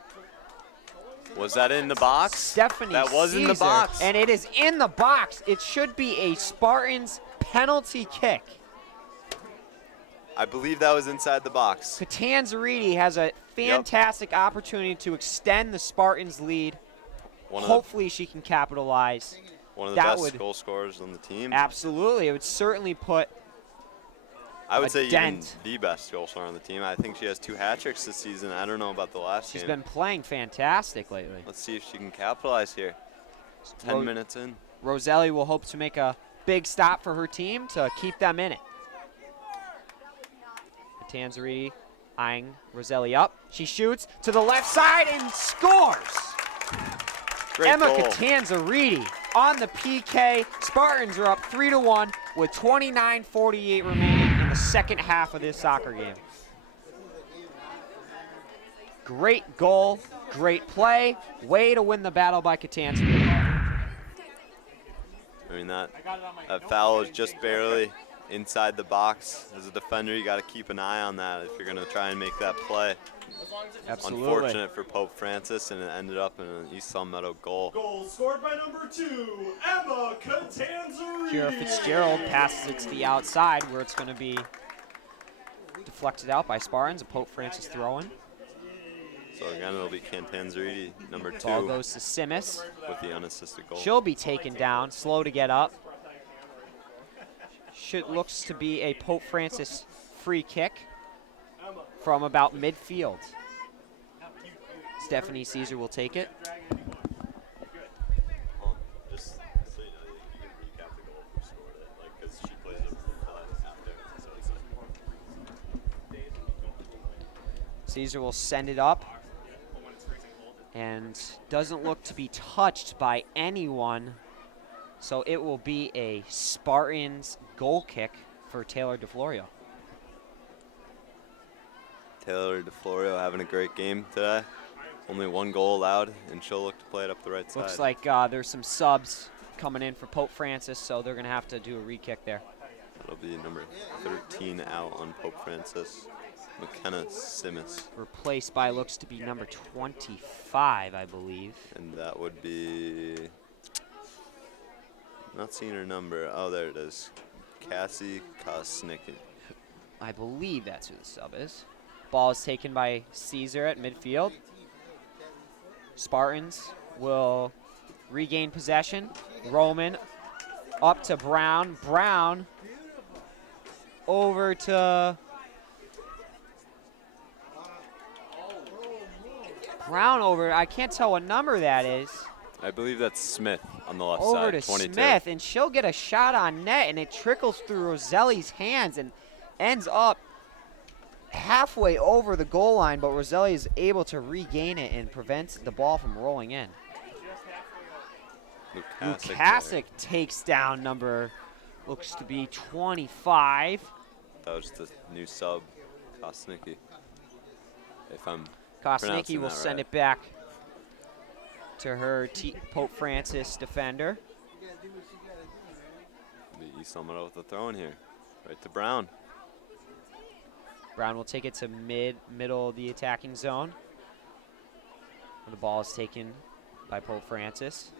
Was that in the box? Stephanie That was in the Caesar, box. and it is in the box. It should be a Spartans penalty kick. I believe that was inside the box. Catanzariti has a fantastic opportunity to extend the Spartans' lead. One of Hopefully she can capitalize. one of the that best would- goal scorers on the team. Absolutely. It would certainly put I would a say dent. even the best goal scorer on the team. I think she has 2 hat tricks this season. I don't know about the last She's game. been playing fantastic lately. Let's see if she can capitalize here. 10 minutes in. Roselli will hope to make a big stop for her team to keep them in it. Catanzariti eyeing Roselli up. She shoots to the left side and scores. Great Emma goal. Catanzariti on the PK. Spartans are up 3-1 with 29:48 remaining in the second half of this soccer game. Great goal, great play. Way to win the battle by Catanzariti. I mean, that foul is just barely inside the box. As a defender, you got to keep an eye on that if you're going to try and make that play. Absolutely. Unfortunate for Pope Francis, and it ended up in an East Sun Meadow goal. Goal scored by number 2, Emma Catanzariti. Kira Fitzgerald passes it to the outside where it's going to be deflected out by Spartans. A Pope Francis throw-in. So again, it'll be Catanzariti, number 2, Ball goes to Simis. with the unassisted goal. She'll be taken down, slow to get up. Looks to be a Pope Francis free kick from about midfield. Stephanie Caesar will take it. Just so you know, you can recap the goal who scored it, like, because she plays it after. So it's Caesar will send it up and doesn't look to be touched by anyone. So it will be a Spartans goal kick for Taylor DeFlorio. Taylor DeFlorio having a great game today. Only 1 goal allowed, and she'll look to play it up the right side. Looks like there's some subs coming in for Pope Francis, so they're going to have to do a re-kick there. That'll be number 13 out on Pope Francis, McKenna Simis. Replaced by looks to be number 25, I believe. And that would be, not seeing her number. Oh, there it is. Cassie Kosnick. I believe that's who the sub is. Ball is taken by Caesar at midfield. Spartans will regain possession. Roman Up to Brown. Brown over to Brown over. I can't tell what number that is. I believe that's Smith on the left Over side. to 22. Smith, and she'll get a shot on net, and it trickles through Roselli's hands and ends up halfway over the goal line, but Roselli is able to regain it and prevents the ball from rolling in. Lukasic takes down number, looks to be 25. That was the new sub, Kosnicki. If I'm Kosnicki pronouncing will that send right. it back to her Pope Francis defender. The East Elmira with the throw in here. Right to Brown. Brown will take it to middle of the attacking zone. The ball is taken by Pope Francis.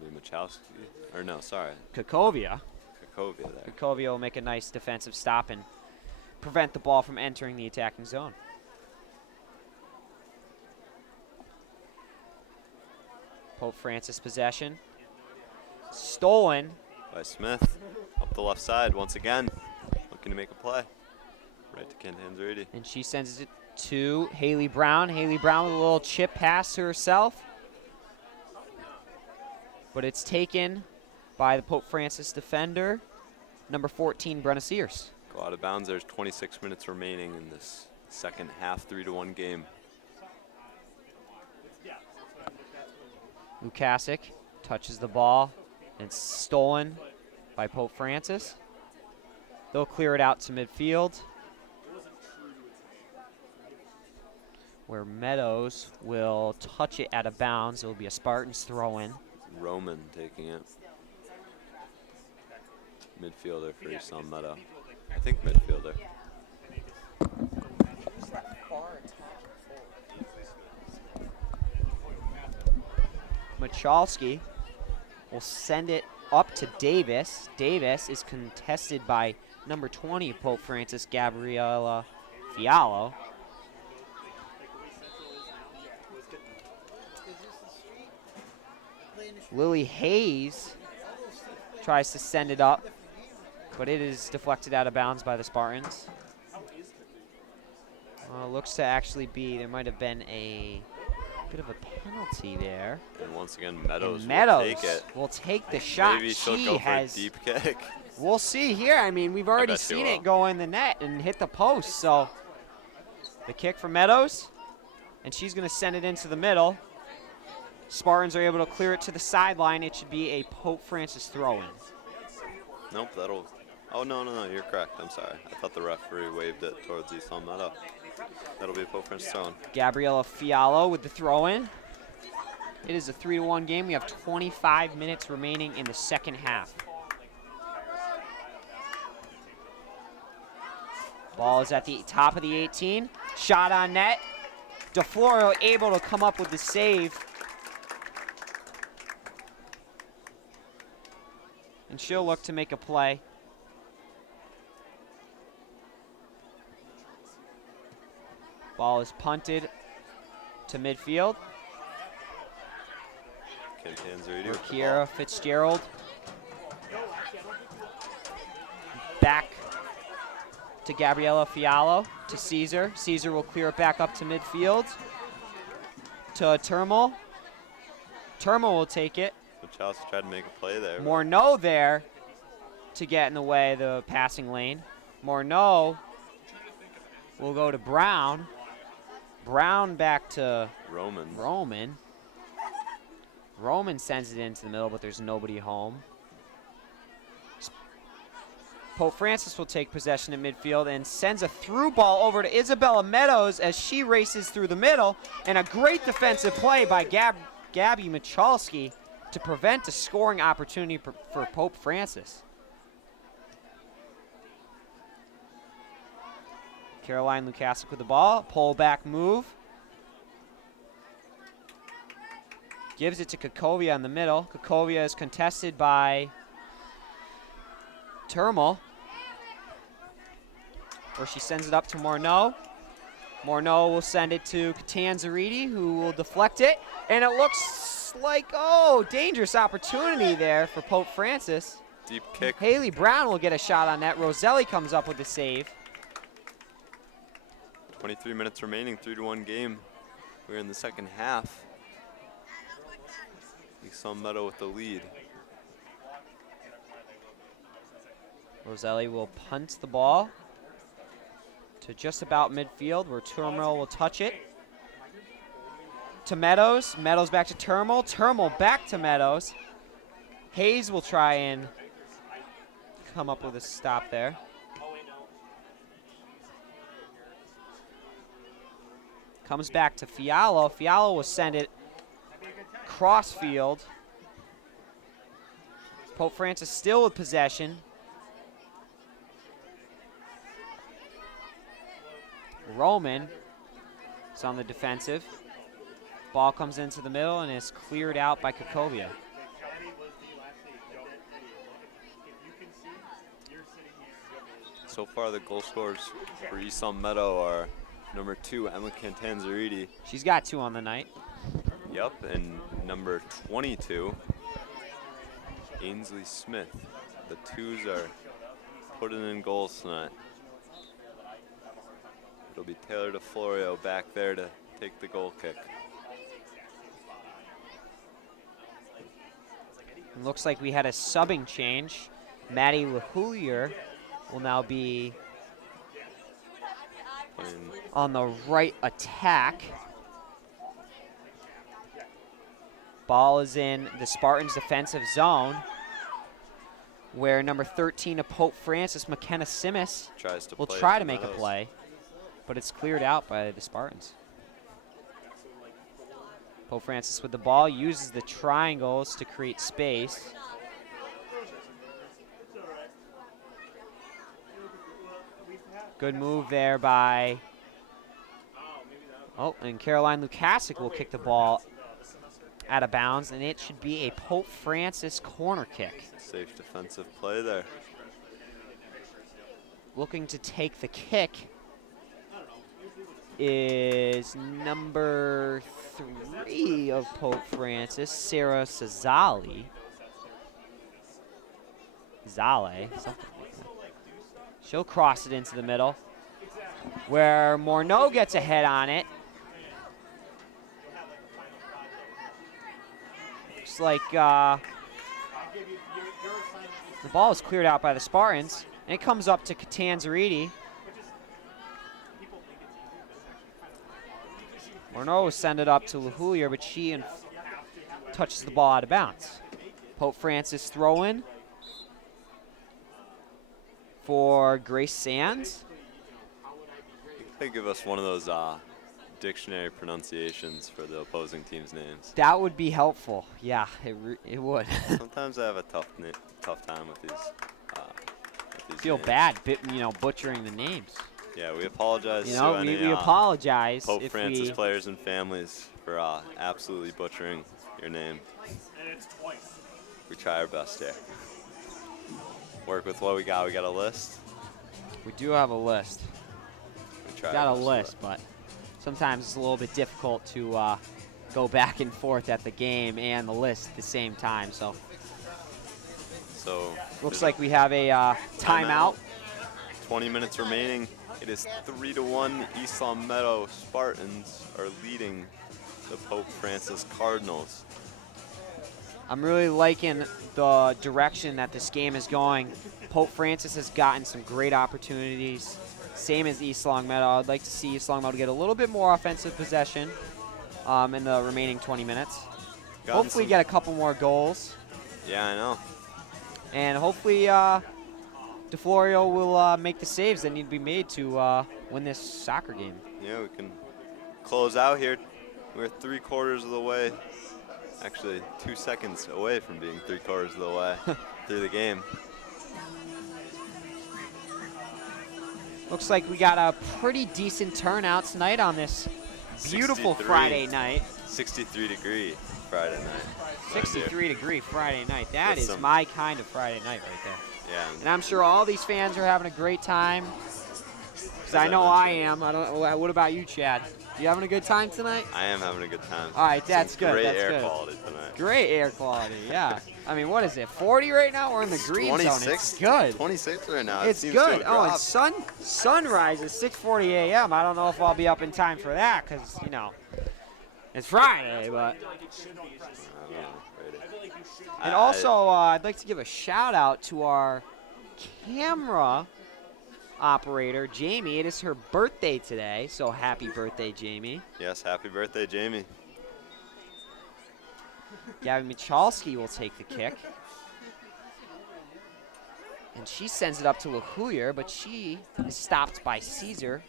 It'll be Michalski. Or no, sorry. Kakovia. Kakovia there. Kakovia will make a nice defensive stop and prevent the ball from entering the attacking zone. Pope Francis possession. Stolen. By Smith. Up the left side once again. Looking to make a play. Right to Ken Hanzaridi. And she sends it to Haley Brown. Haley Brown with a little chip pass to herself. But it's taken by the Pope Francis defender, number 14, Brenna Sears. Go out of bounds. There's 26 minutes remaining in this second half 3-1 game. Lukasic touches the ball, and it's stolen by Pope Francis. They'll clear it out to midfield, where Meadows will touch it out of bounds. It will be a Spartans throw-in. Roman taking it. Midfielder for East Meadow. I think midfielder. Michalski will send it up to Davis. Davis is contested by number 20 of Pope Francis, Gabriella Fiallo. Lily Hayes tries to send it up, but it is deflected out of bounds by the Spartans. Looks to actually be, there might have been a bit of a penalty there. And once again, Meadows, And Meadows will take it. will take the shot. Maybe she'll She go for a has, deep kick. we'll see here. I mean, we've already bet she seen will. it go in the net and hit the post. So the kick for Meadows, and she's going to send it into the middle. Spartans are able to clear it to the sideline. It should be a Pope Francis throw-in. Nope, that'll. Oh, no, you're correct. I'm sorry. I thought the referee waved it towards East Meadow. That'll be a Pope Francis throw-in. Gabriella Fiallo with the throw-in. It is a 3-1 game. We have 25 minutes remaining in the second half. Ball is at the top of the 18. Shot on net. DeFloro able to come up with the save. And she'll look to make a play. Ball is punted to midfield. Ken Hanzaridi For with the Kiera ball. Fitzgerald. Back to Gabriella Fiallo, to Caesar. Caesar will clear it back up to midfield. To Termal. Termal will take it. Chelsea tried to make a play there. Morneau there to get in the way of the passing lane. Morneau will go to Brown. Brown back to Roman. Roman sends it into the middle, but there's nobody home. Pope Francis will take possession at midfield and sends a through ball over to Isabella Meadows as she races through the middle. And a great defensive play by Gabby Michalski to prevent a scoring opportunity for Pope Francis. Caroline Lukasic with the ball. Pull back move. Gives it to Kakovia in the middle. Kakovia is contested by Termal, where she sends it up to Morneau. Morneau will send it to Catanzariti, who will deflect it. And it looks looks like, oh, dangerous opportunity there for Pope Francis. Deep kick. Haley Brown will get a shot on that. Roselli comes up with the save. 23 minutes remaining, 3-1 game. We're in the second half. East Long Meadow with the lead. Roselli will punt the ball to just about midfield where Turmel will touch it. To Meadows. Meadows back to Turmel. Turmel back to Meadows. Hayes will try and come up with a stop there. Comes back to Fialo. Fialo will send it cross field. Pope Francis still with possession. Roman is on the defensive. Ball comes into the middle and is cleared out by Kokobia. So far, the goal scorers for East Long Meadow are number 2, Emma Cantanzariti. She's got 2 on the night. Yep, and number 22, Ainsley Smith. The 2s are putting in goals tonight. It'll be Taylor DeFlorio back there to take the goal kick. It looks like we had a subbing change. Maddie LeHoulier will now be on the right attack. Ball is in the Spartans' defensive zone, where number 13 of Pope Francis, McKenna Simis, will try to make a play, but it's cleared out by the Spartans. Pope Francis with the ball, uses the triangles to create space. Good move there by, and Caroline Lukasic will kick the ball out of bounds, and it should be a Pope Francis corner kick. Safe defensive play there. Looking to take the kick is number 3 of Pope Francis, Sarah Sazali. Zale, something like that. She'll cross it into the middle, where Morneau gets a head on it. Looks like the ball is cleared out by the Spartans, and it comes up to Catanzariti. Morneau will send it up to LeHoulier, but she touches the ball out of bounds. Pope Francis throw in for Grace Sands. They give us one of those dictionary pronunciations for the opposing team's names. That would be helpful. Yeah, it would. Sometimes I have a tough time with these. Feel names. bad, butchering the names. Yeah, we apologize to any we apologize Pope if Francis players and families for absolutely butchering your name. And it's twice. We try our best here. Work with what we got. We got a list. We do have a list. We try Got our a best list, but sometimes it's a little bit difficult to go back and forth at the game and the list at the same time. So looks like we have a timeout. 20 minutes remaining. It is 3-1. East Long Meadow Spartans are leading the Pope Francis Cardinals. I'm really liking the direction that this game is going. Pope Francis has gotten some great opportunities, same as East Long Meadow. I'd like to see East Long Meadow get a little bit more offensive possession in the remaining 20 minutes. Hopefully get a couple more goals. Yeah, I know. And hopefully DeFlorio will make the saves that need to be made to win this soccer game. Yeah, we can close out here. We're 3/4 of the way. Actually, 2 seconds away from being 3/4 of the way through the game. Looks like we got a pretty decent turnout tonight on this beautiful 63. Friday night. 63-degree Friday night. 63-degree Friday night. That With is some- my kind of Friday night right there. Yeah. And I'm sure all these fans are having a great time. Because I know I am. I don't. What about you, Chad? You having a good time tonight? I am having a good time. All right, that's Some good. Great that's air good. quality tonight. Great air quality, yeah. I mean, what is it, 40 right now? We're in the green 26. zone. It's good. 26 right now. It's it seems to good. have Oh, and dropped. sunrise is 6:40 a.m. I don't know if I'll be up in time for that because, you know, it's Friday, but. I don't know, really. And also, I'd like to give a shout out to our camera operator, Jamie. It is her birthday today, so happy birthday, Jamie. Yes, happy birthday, Jamie. Gabby Michalski will take the kick. And she sends it up to LeHoulier, but she is stopped by Caesar.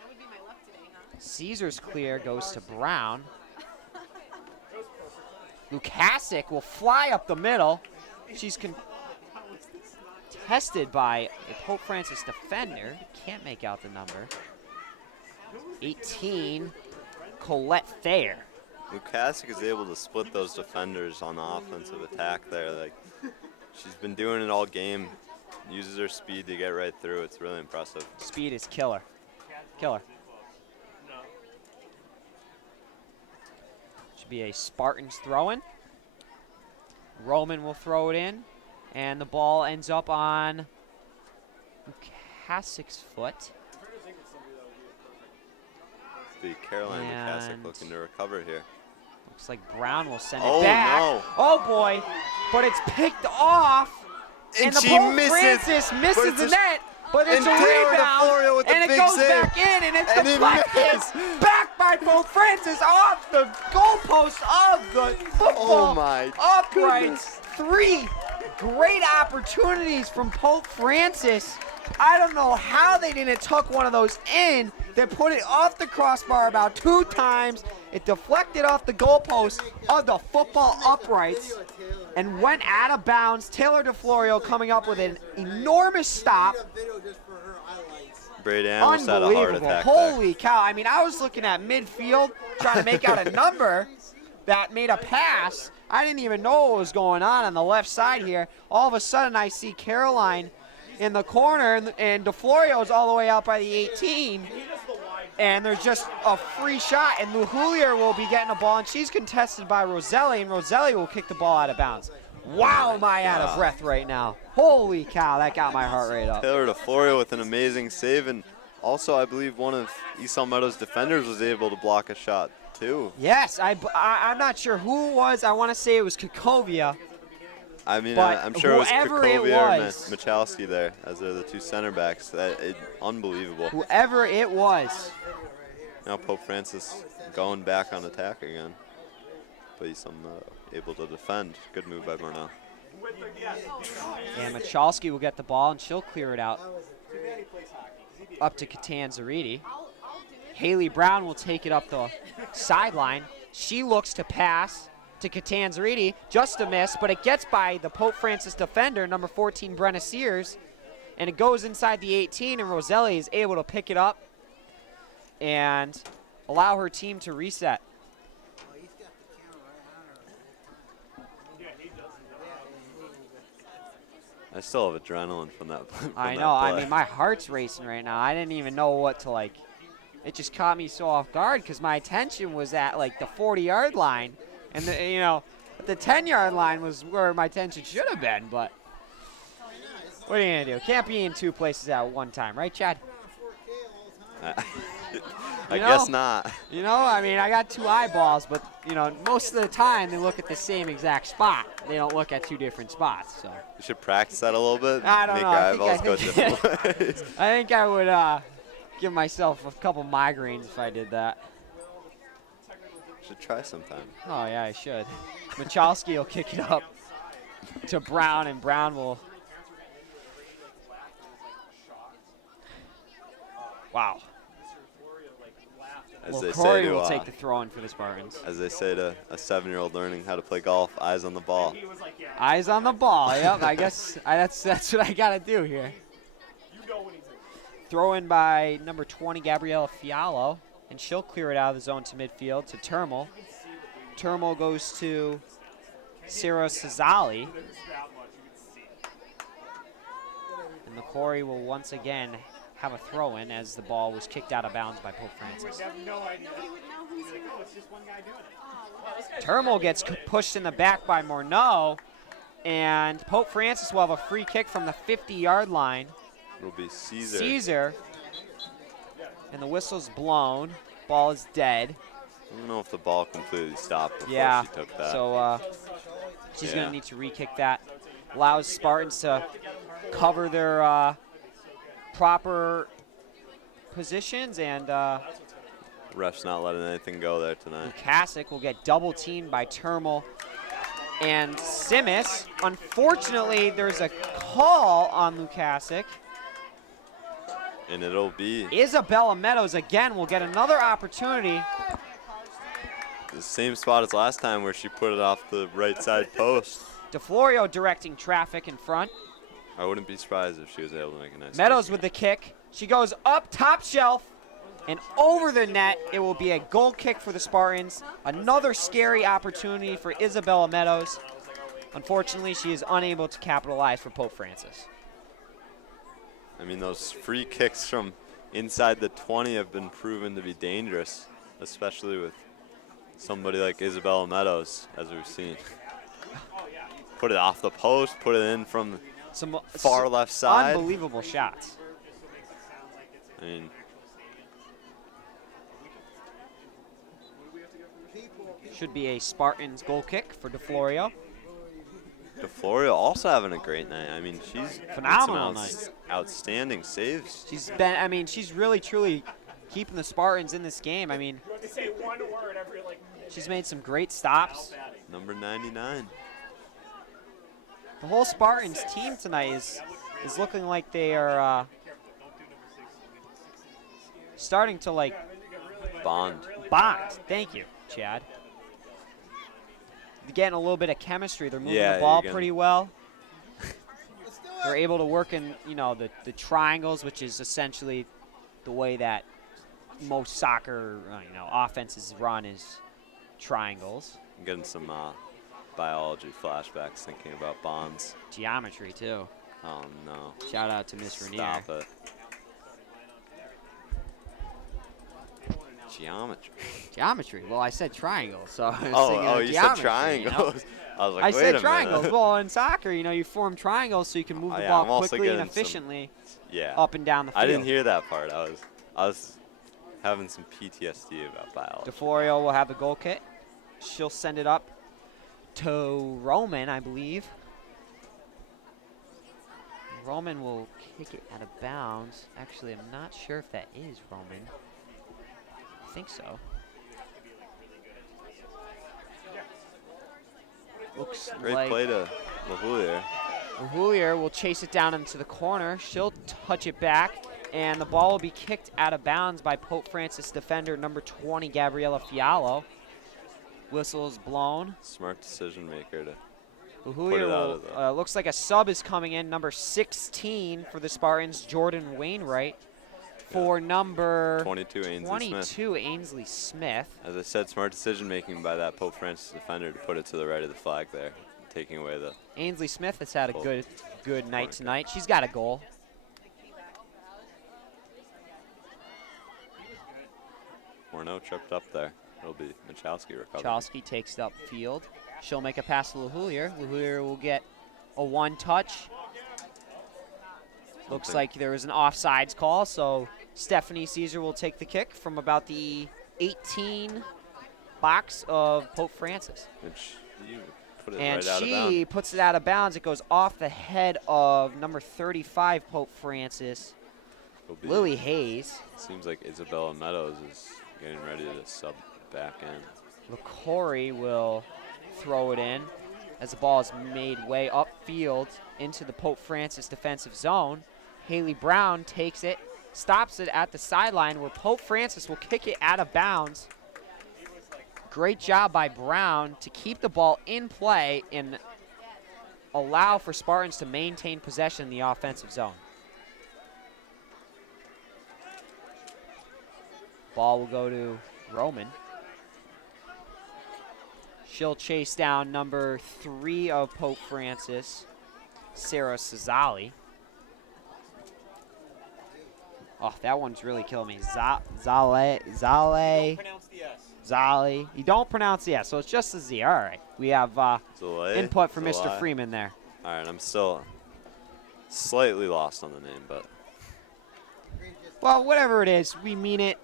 That would be my luck today, huh? Caesar's clear goes to Brown. Lukasic will fly up the middle. She's contested by a Pope Francis defender. Can't make out the number. 18, Colette Thayer. Lukasic is able to split those defenders on the offensive attack there. Like, she's been doing it all game. Uses her speed to get right through. It's really impressive. Speed is killer. Killer. Should be a Spartans throw-in. Roman will throw it in, and the ball ends up on Lukasic's foot. The Caroline Lukasic And- looking to recover here. Looks like Brown will send Oh, it back. no. Oh boy, but it's picked off, and the she Pope misses, Francis but misses it's the a- net, but it's and a Taylor rebound, DeFlorio with the and it big goes save. back in, and it's And he deflected missed. back by Pope Francis off the goalpost of the football Oh my uprights. 3 great opportunities from Pope Francis. I don't know how they didn't tuck one of those in. They put it off the crossbar about 2 times. It deflected off the goalpost of the football uprights and went out of bounds. Taylor DeFlorio coming up with an enormous stop. Brady almost had a heart Unbelievable. attack Holy cow. I mean, I was looking at midfield trying to make out a number that made a pass. I didn't even know what was going on the left side here. All of a sudden, I see Caroline in the corner, and DeFlorio's all the way out by the 18. And there's just a free shot, and LeHoulier will be getting the ball, and she's contested by Roselli, and Roselli will kick the ball out of bounds. Wow, am I out of breath right now. Holy cow, that got my heart rate up. Taylor DeFlorio with an amazing save, and also I believe one of East Meadows' defenders was able to block a shot too. Yes, I'm not sure who it was. I want to say it was Kakovia. I mean, But I'm sure it was whoever it Kakovia or was- Michalski there, as they're the 2 center backs. Unbelievable. Whoever it was. Now Pope Francis going back on attack again. But he's able to defend. Good move by Burnell. And Michalski will get the ball, and she'll clear it out up to Catanzariti. Haley Brown will take it up the sideline. She looks to pass to Catanzariti, just a miss, but it gets by the Pope Francis defender, number 14, Brenna Sears, and it goes inside the 18, and Roselli is able to pick it up and allow her team to reset. I still have adrenaline from that. From I that know. I play. mean, my heart's racing right now. I didn't even know what to, like. It just caught me so off guard because my attention was at, like, the 40-yard line. And, the 10-yard line was where my attention should have been. But what are you going to do? Can't be in 2 places at one time. Right, Chad? I guess not. You know, I mean, I got 2 eyeballs, but, most of the time they look at the same exact spot. They don't look at 2 different spots. So You should practice that a little bit. I don't Make know. your I eyeballs go think- different ways. I think I would give myself a couple migraines if I did that. Should try sometime. Oh, yeah, I should. Michalski will kick it up to Brown, and Brown will. Wow. As Well, they say Corey to, will take the throw in for the Spartans. as they say to a 7-year-old learning how to play golf, eyes on the ball. Eyes on the ball. Yep, I guess that's what I got to do here. Throw in by number 20, Gabriella Fialo, and she'll clear it out of the zone to midfield to Termal. Termal goes to Sarah Cesali. And McCory will once again have a throw-in as the ball was kicked out of bounds by Pope Francis. have no idea. Nobody would know who's who. Oh, it's just one guy doing it. Turmel gets pushed in the back by Morneau, and Pope Francis will have a free kick from the 50-yard line. It'll be Caesar. Caesar, and the whistle's blown. Ball is dead. I don't know if the ball completely stopped before Yeah, she took that. so she's going Yeah. to need to re-kick that. Allows Spartans to cover their proper positions, and Ref's not letting anything go there tonight. Lukasic will get double teamed by Turmel and Simis. Unfortunately, there's a call on Lukasic. And it'll be Isabella Meadows again will get another opportunity. the same spot as last time where she put it off the right side post. DeFlorio directing traffic in front. I wouldn't be surprised if she was able to make a nice Meadows catch. with the kick. She goes up top shelf and over the net. It will be a goal kick for the Spartans. Another scary opportunity for Isabella Meadows. Unfortunately, she is unable to capitalize for Pope Francis. I mean, those free kicks from inside the 20 have been proven to be dangerous, especially with somebody like Isabella Meadows, as we've seen. Put it off the post, put it in from Some far left side. unbelievable shots. I mean, Should be a Spartans goal kick for DeFlorio. DeFlorio also having a great night. I mean, she's made Phenomenal some night. outstanding saves. She's really, truly keeping the Spartans in this game. I mean, You have to say one word every like minute. she's made some great stops. Number 99. The whole Spartans team tonight is looking like they are starting to like Bond. bond. Thank you, Chad. They're getting a little bit of chemistry. They're moving Yeah, the ball you're pretty well. They're able to work in, the triangles, which is essentially the way that most soccer, offenses run is triangles. I'm getting some biology flashbacks thinking about bonds. Geometry, too. Oh, no. Shout out to Miss Rainier. Stop it. Geometry. Geometry. Well, I said triangles, so I was thinking Oh, of you geometry, said triangles. I was like, I wait said a triangles. minute. Well, in soccer, you form triangles so you can move Oh, the yeah, I'm ball also quickly and getting some- efficiently Yeah. up and down the field. I didn't hear that part. I was having some PTSD about biology. DeFlorio will have the goal kick. She'll send it up to Roman, I believe. Roman will kick it out of bounds. Actually, I'm not sure if that is Roman. I think so. Looks Great like play to Mahulier. Mahulier will chase it down into the corner. She'll touch it back, and the ball will be kicked out of bounds by Pope Francis defender number 20, Gabriella Fiallo. Whistle is blown. Smart decision maker to Mahulier it out will, of the- looks like a sub is coming in, number 16 for the Spartans, Jordan Wainwright. For number 22, Ainsley 22, Smith. Ainsley Smith. As I said, smart decision making by that Pope Francis defender to put it to the right of the flag there, taking away the. Ainsley Smith has had a Cool. good night tonight. She's got a goal. Morneau tripped up there. It'll be Michalski recovering. Chalski takes it upfield. She'll make a pass to Lahulier. Lahulier will get a one-touch. Looks like there was an offsides call, so Stephanie Caesar will take the kick from about the 18 box of Pope Francis. Which you put it And right out of she bounds. puts it out of bounds. It goes off the head of number 35, Pope Francis, It'll be- Lily Hayes. Seems like Isabella Meadows is getting ready to sub back in. LaCory will throw it in as the ball is made way upfield into the Pope Francis defensive zone. Haley Brown takes it, stops it at the sideline where Pope Francis will kick it out of bounds. Great job by Brown to keep the ball in play and allow for Spartans to maintain possession in the offensive zone. Ball will go to Roman. She'll chase down number 3 of Pope Francis, Sarah Cesali. Oh, that one's really killing me. Zale. Pronounce the S. Zali. You don't pronounce the S, so it's just a Z. All right. We have Zalai? input from Mr. Zalai. Freeman there. All right, I'm still slightly lost on the name, but Well, whatever it is, we mean it.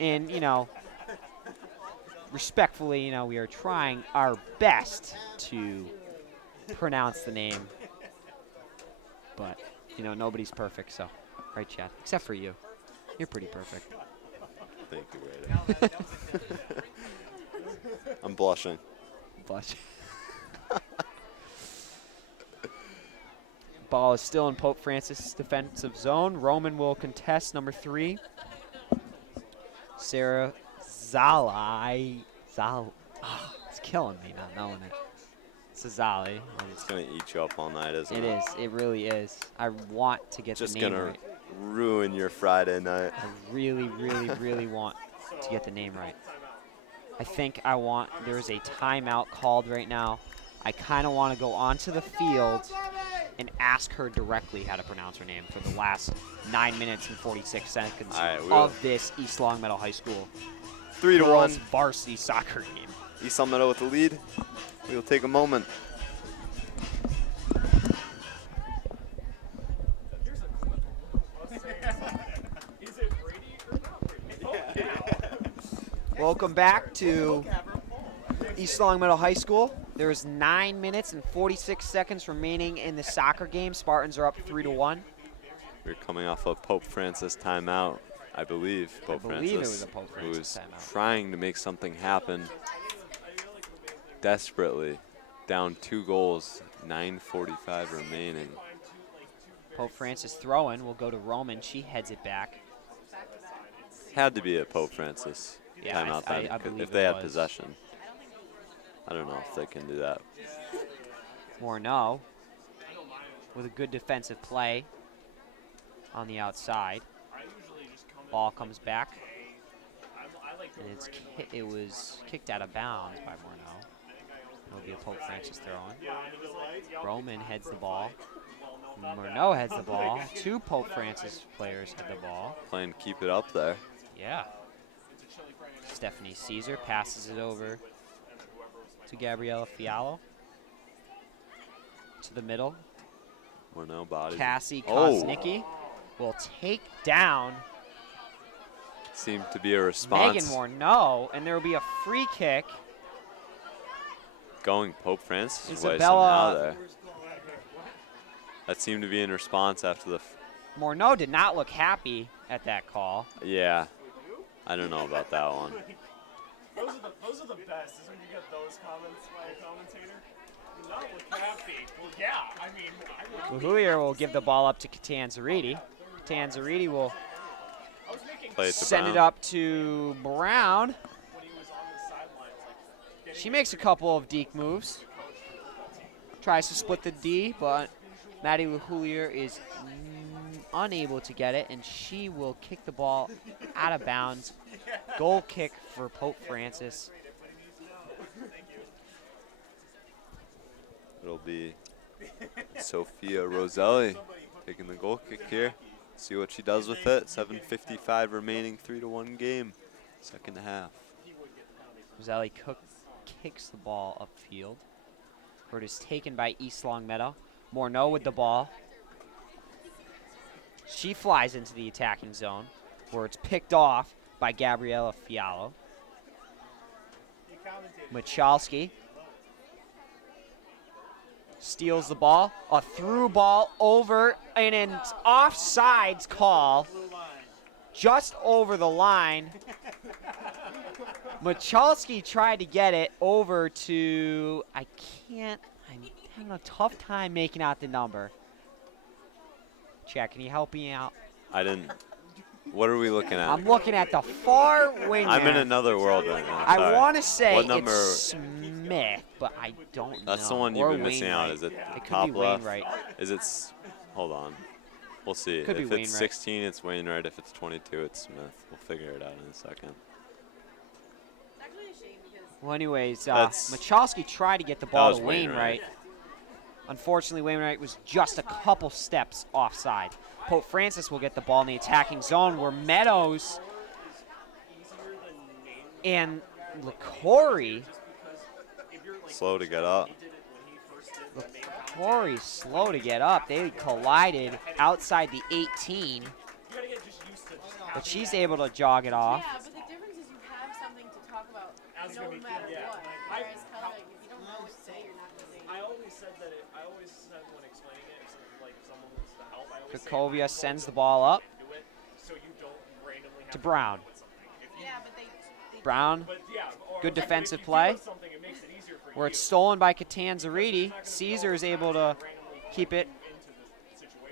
And, you know, respectfully, you know, we are trying our best to pronounce the name. But, you know, nobody's perfect, so. Right, Chad? Except for you. You're pretty perfect. thank you, Rada. I'm blushing. Blush. Ball is still in Pope Francis' defensive zone. Roman will contest number 3. Sarah Zalai. It's killing me not knowing it. It's a Zali. It's gonna eat you up all night, isn't it? It is. It really is. I want to get Just the name gonna right. ruin your Friday night. I really, really, really want to get the name right. I think I want, there's a timeout called right now. I kind of want to go onto the field and ask her directly how to pronounce her name for the last 9 minutes and 46 seconds All right, of this East Longmeadow High School 3-1. girls varsity soccer game. East Meadow with the lead. We'll take a moment. Is it Brady or not Brady? Welcome back to East Longmeadow High School. There's 9 minutes and 46 seconds remaining in the soccer game. Spartans are up 3-1. We're coming off a Pope Francis timeout, I believe. Pope believe it Francis, was a Pope who was Francis timeout. trying to make something happen desperately. Down 2 goals, 9:45 remaining. Pope Francis throw-in will go to Roman. She heads it back. Had to be a Pope Francis Yeah, timeout I then, believe if they it had was. possession. I don't know if they can do that. Morneau with a good defensive play on the outside. Ball comes back, and it was kicked out of bounds by Morneau. It'll be a Pope Francis throw-in. Roman heads the ball. Morneau heads the ball. 2 Pope Francis players head the ball. Playing keep it up there. Yeah. Stephanie Caesar passes it over to Gabriella Fialo. To the middle. Morneau body. Cassie Oh. Kosnicki will take down Seemed to be a response. Megan Morneau, and there will be a free kick. Going Pope Francis' way Isabella- somehow there. That seemed to be in response after the. Morneau did not look happy at that call. Yeah. I don't know about that one. Those are the best, is when you get those comments by a commentator. You not look happy. Well, yeah, I mean, Uhuyer will give the ball up to Catanzariti. Catanzariti will I was making Play it to send Brown. it up to Brown. when he was on the sidelines, like, She makes a couple of deke moves. Tries to split the D, but Maddie Uhuyer is unable to get it, and she will kick the ball out of bounds. Goal kick for Pope Francis. It'll be Sophia Roselli taking the goal kick here. See what she does with it. 7:55 remaining, 3-1 game. Second half. Roselli kicks the ball upfield, where it is taken by East Longmeadow. Morneau with the ball. She flies into the attacking zone, where it's picked off by Gabriella Fialo. Michalski steals the ball. A through ball over, and an offsides call just over the line. Michalski tried to get it over to, I'm having a tough time making out the number. Chad, can you help me out? I didn't. What are we looking at? I'm looking at the far wing. I'm in there. another world right now. I Sorry. want to say What number? it's Smith, but I don't know. That's the one you've Or been missing out. Wainwright. Is it It could top be left? Wainwright. Is it? Hold on. We'll see. Could be If it's Wainwright. 16, it's Wainwright. If it's 22, it's Smith. We'll figure it out in a second. It's actually a shame because Well, anyways, That's- Michalski tried to get the That ball was to Wainwright. Unfortunately, Wainwright was just a couple steps offside. Pope Francis will get the ball in the attacking zone where Meadows and LaCory. Slow to get up. LaCory's slow to get up. They collided outside the 18. But she's able to jog it off. Yeah, but the difference is you have something to talk about no matter what. Whereas Kelly, like, if you don't know what to say, you're not going to say I always said when explaining it, like if someone wants to help, I always Kakovia sends the ball up do it so you don't randomly have to Brown. Yeah, but they Brown, But yeah, or good like, defensive if you play. do something, it makes it easier for Where you. it's stolen by Catanzariti. Caesar is able to keep it.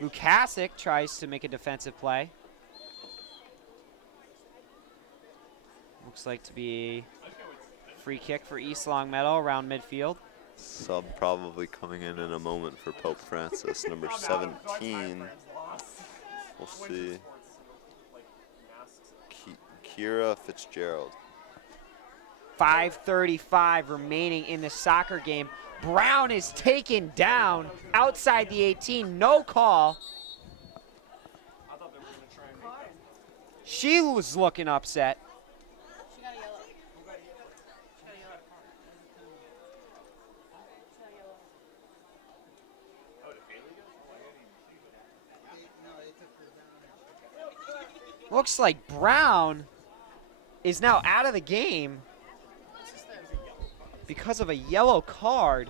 Lukasic tries to make a defensive play. Looks like to be a free kick for East Longmeadow around midfield. Sub probably coming in a moment for Pope Francis, number 17. We'll see. Kira Fitzgerald. 5:35 remaining in the soccer game. Brown is taken down outside the 18. No call. She was looking upset. She got a yellow. She got a yellow. Looks like Brown is now out of the game because of a yellow card.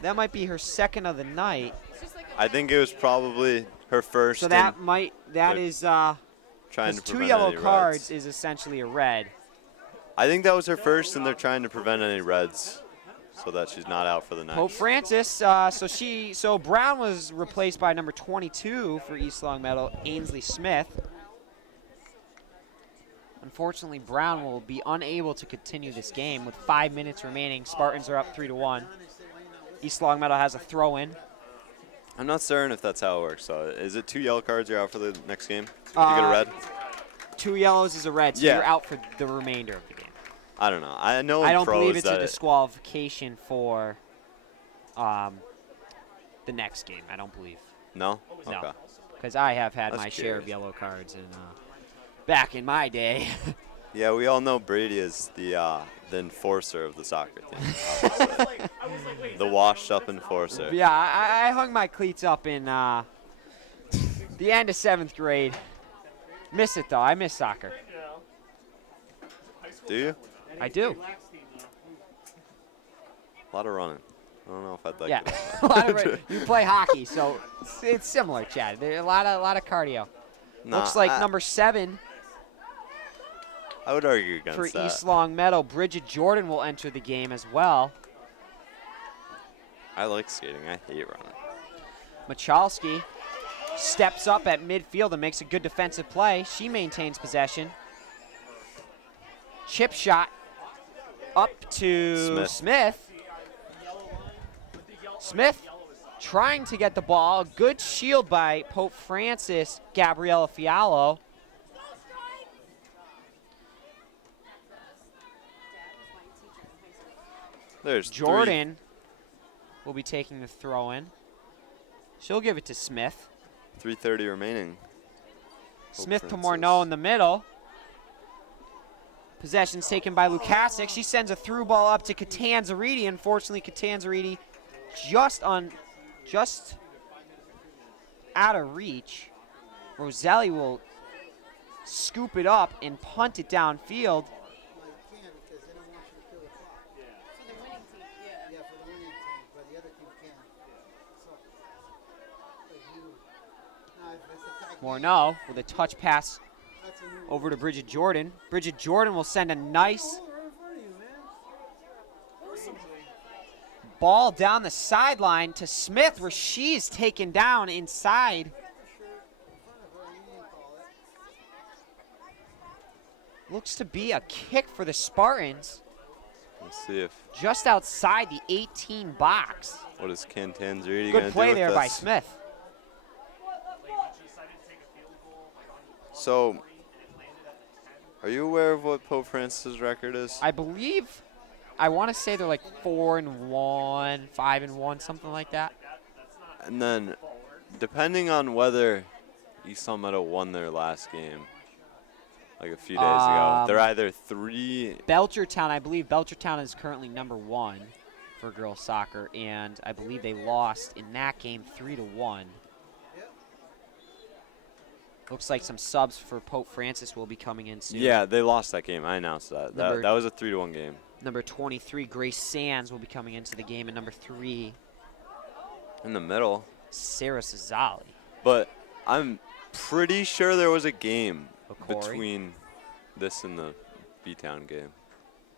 That might be her second of the night. I think it was probably her first. So that and might, that is, trying because to two prevent yellow any cards reds. is essentially a red. I think that was her first, and they're trying to prevent any reds so that she's not out for the night. Pope Francis, so Brown was replaced by number 22 for East Longmeadow, Ainsley Smith. Unfortunately, Brown will be unable to continue this game with 5 minutes remaining. Spartans are up 3-1. East Longmeadow has a throw-in. I'm not certain if that's how it works. So is it 2 yellow cards you're out for the next game? If you get a red? 2 yellows is a red, so Yeah. you're out for the remainder of the game. I don't know. I know in I don't pros believe it's a that disqualification for the next game. I don't believe. No? No. Okay. Because I have had I was my share of curious. yellow cards and back in my day. Yeah, we all know Brady is the enforcer of the soccer team. obviously. The washed-up enforcer. Yeah, I hung my cleats up in the end of 7th grade. Miss it, though. I miss soccer. Do you? I do. A lot of running. I don't know if I'd like Yeah. it. A lot of you play hockey, so it's similar, Chad. There's a lot of cardio. Nah, Looks like number 7 I would argue against for that. East Longmeadow. Bridget Jordan will enter the game as well. I like skating. I hate running. Machalski steps up at midfield and makes a good defensive play. She maintains possession. Chip shot up to Smith. Smith trying to get the ball. A good shield by Pope Francis, Gabriella Fiallo. There's Jordan will be taking the throw in. She'll give it to Smith. 3:30 remaining. Smith Francis. Pomorneau in the middle. Possession's taken by Lukasic. She sends a through ball up to Catanzariti. Unfortunately, Catanzariti just out of reach. Roselli will scoop it up and punt it downfield. For the winning team, yeah. Yeah, for the winning team, but the other team can't. So, like you, now if it's a tie game, Morneau with a touch pass that's a new over to Bridget Jordan. Bridget Jordan will send a nice rule right in front of you, man. ball down the sideline to Smith, where she's taken down inside. Looks to be a kick for the Spartans Let's see if just outside the 18 box. what is Catanzariti Good gonna play do with there this? by Smith. So, are you aware of what Pope Francis' record is? I believe, I want to say they're like 4-1, 5-1, something like that. And then, depending on whether East Long Meadow won their last game like a few days ago. They're either 3. Belchertown, I believe Belchertown is currently #1 for girls soccer, and I believe they lost in that game 3-1. Looks like some subs for Pope Francis will be coming in soon. Yeah, they lost that game. I announced that. That was a 3-1 game. Number 23, Grace Sands, will be coming into the game, and number 3, In the middle. Sarah Cesali. But I'm pretty sure there was a game Okori. between this and the B-Town game.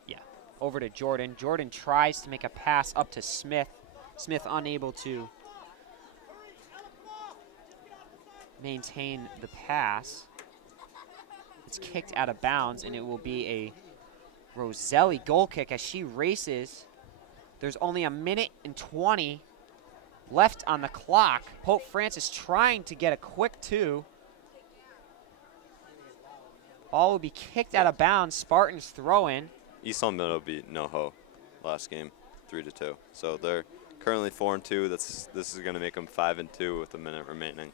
Yeah. Over to Jordan. Jordan tries to make a pass up to Smith. Smith unable to maintain the pass. It's kicked out of bounds, and it will be a Roselli goal kick as she races. There's only a minute and 20 left on the clock. Pope Francis trying to get a quick 2. Ball will be kicked out of bounds. Spartans throw in. East Long Meadow beat NoHo last game, 3-2. So they're currently 4-2. This is going to make them 5-2 with a minute remaining.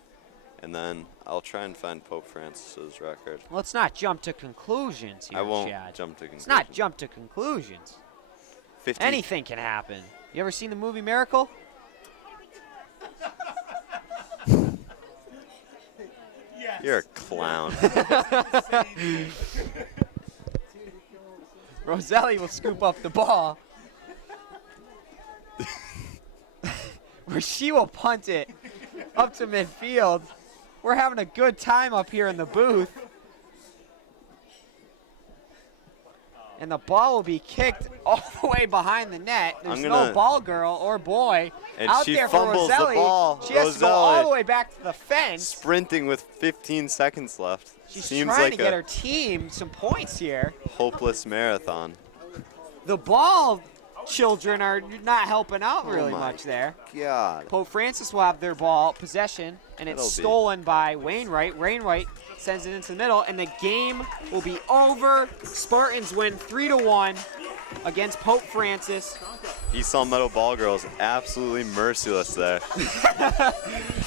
And then I'll try and find Pope Francis's record. Let's not jump to conclusions here, I won't Chad. jump to conclusions. Let's not jump to conclusions. 50. Anything can happen. You ever seen the movie Miracle? You're a clown. Roselli will scoop up the ball. Where she will punt it up to midfield. We're having a good time up here in the booth. And the ball will be kicked all the way behind the net. There's no ball girl or boy and out she there for fumbles the Roselli. ball. She has to go all the way back to the fence. Sprinting with 15 seconds left. She's Seems trying like to get a her team some points here. hopeless marathon. The ball children are not helping out really my much there. God. Pope Francis will have their ball possession, and it's It'll be. stolen by Wainwright. Wainwright sends it into the middle, and the game will be over. Spartans win 3-1 against Pope Francis. East Long Meadow ball girls absolutely merciless there.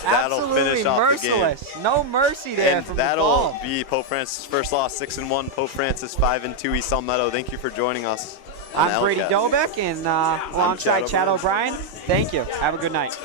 That'll Absolutely finish off merciless. the game. No mercy there And from the that'll ball. be Pope Francis' first loss, 6-1. Pope Francis 5-2. East Long Meadow. Thank you for joining us. on I'm Brady ELHS. Dobeck, and alongside Chad O'Brien. Thank you. Have a good night.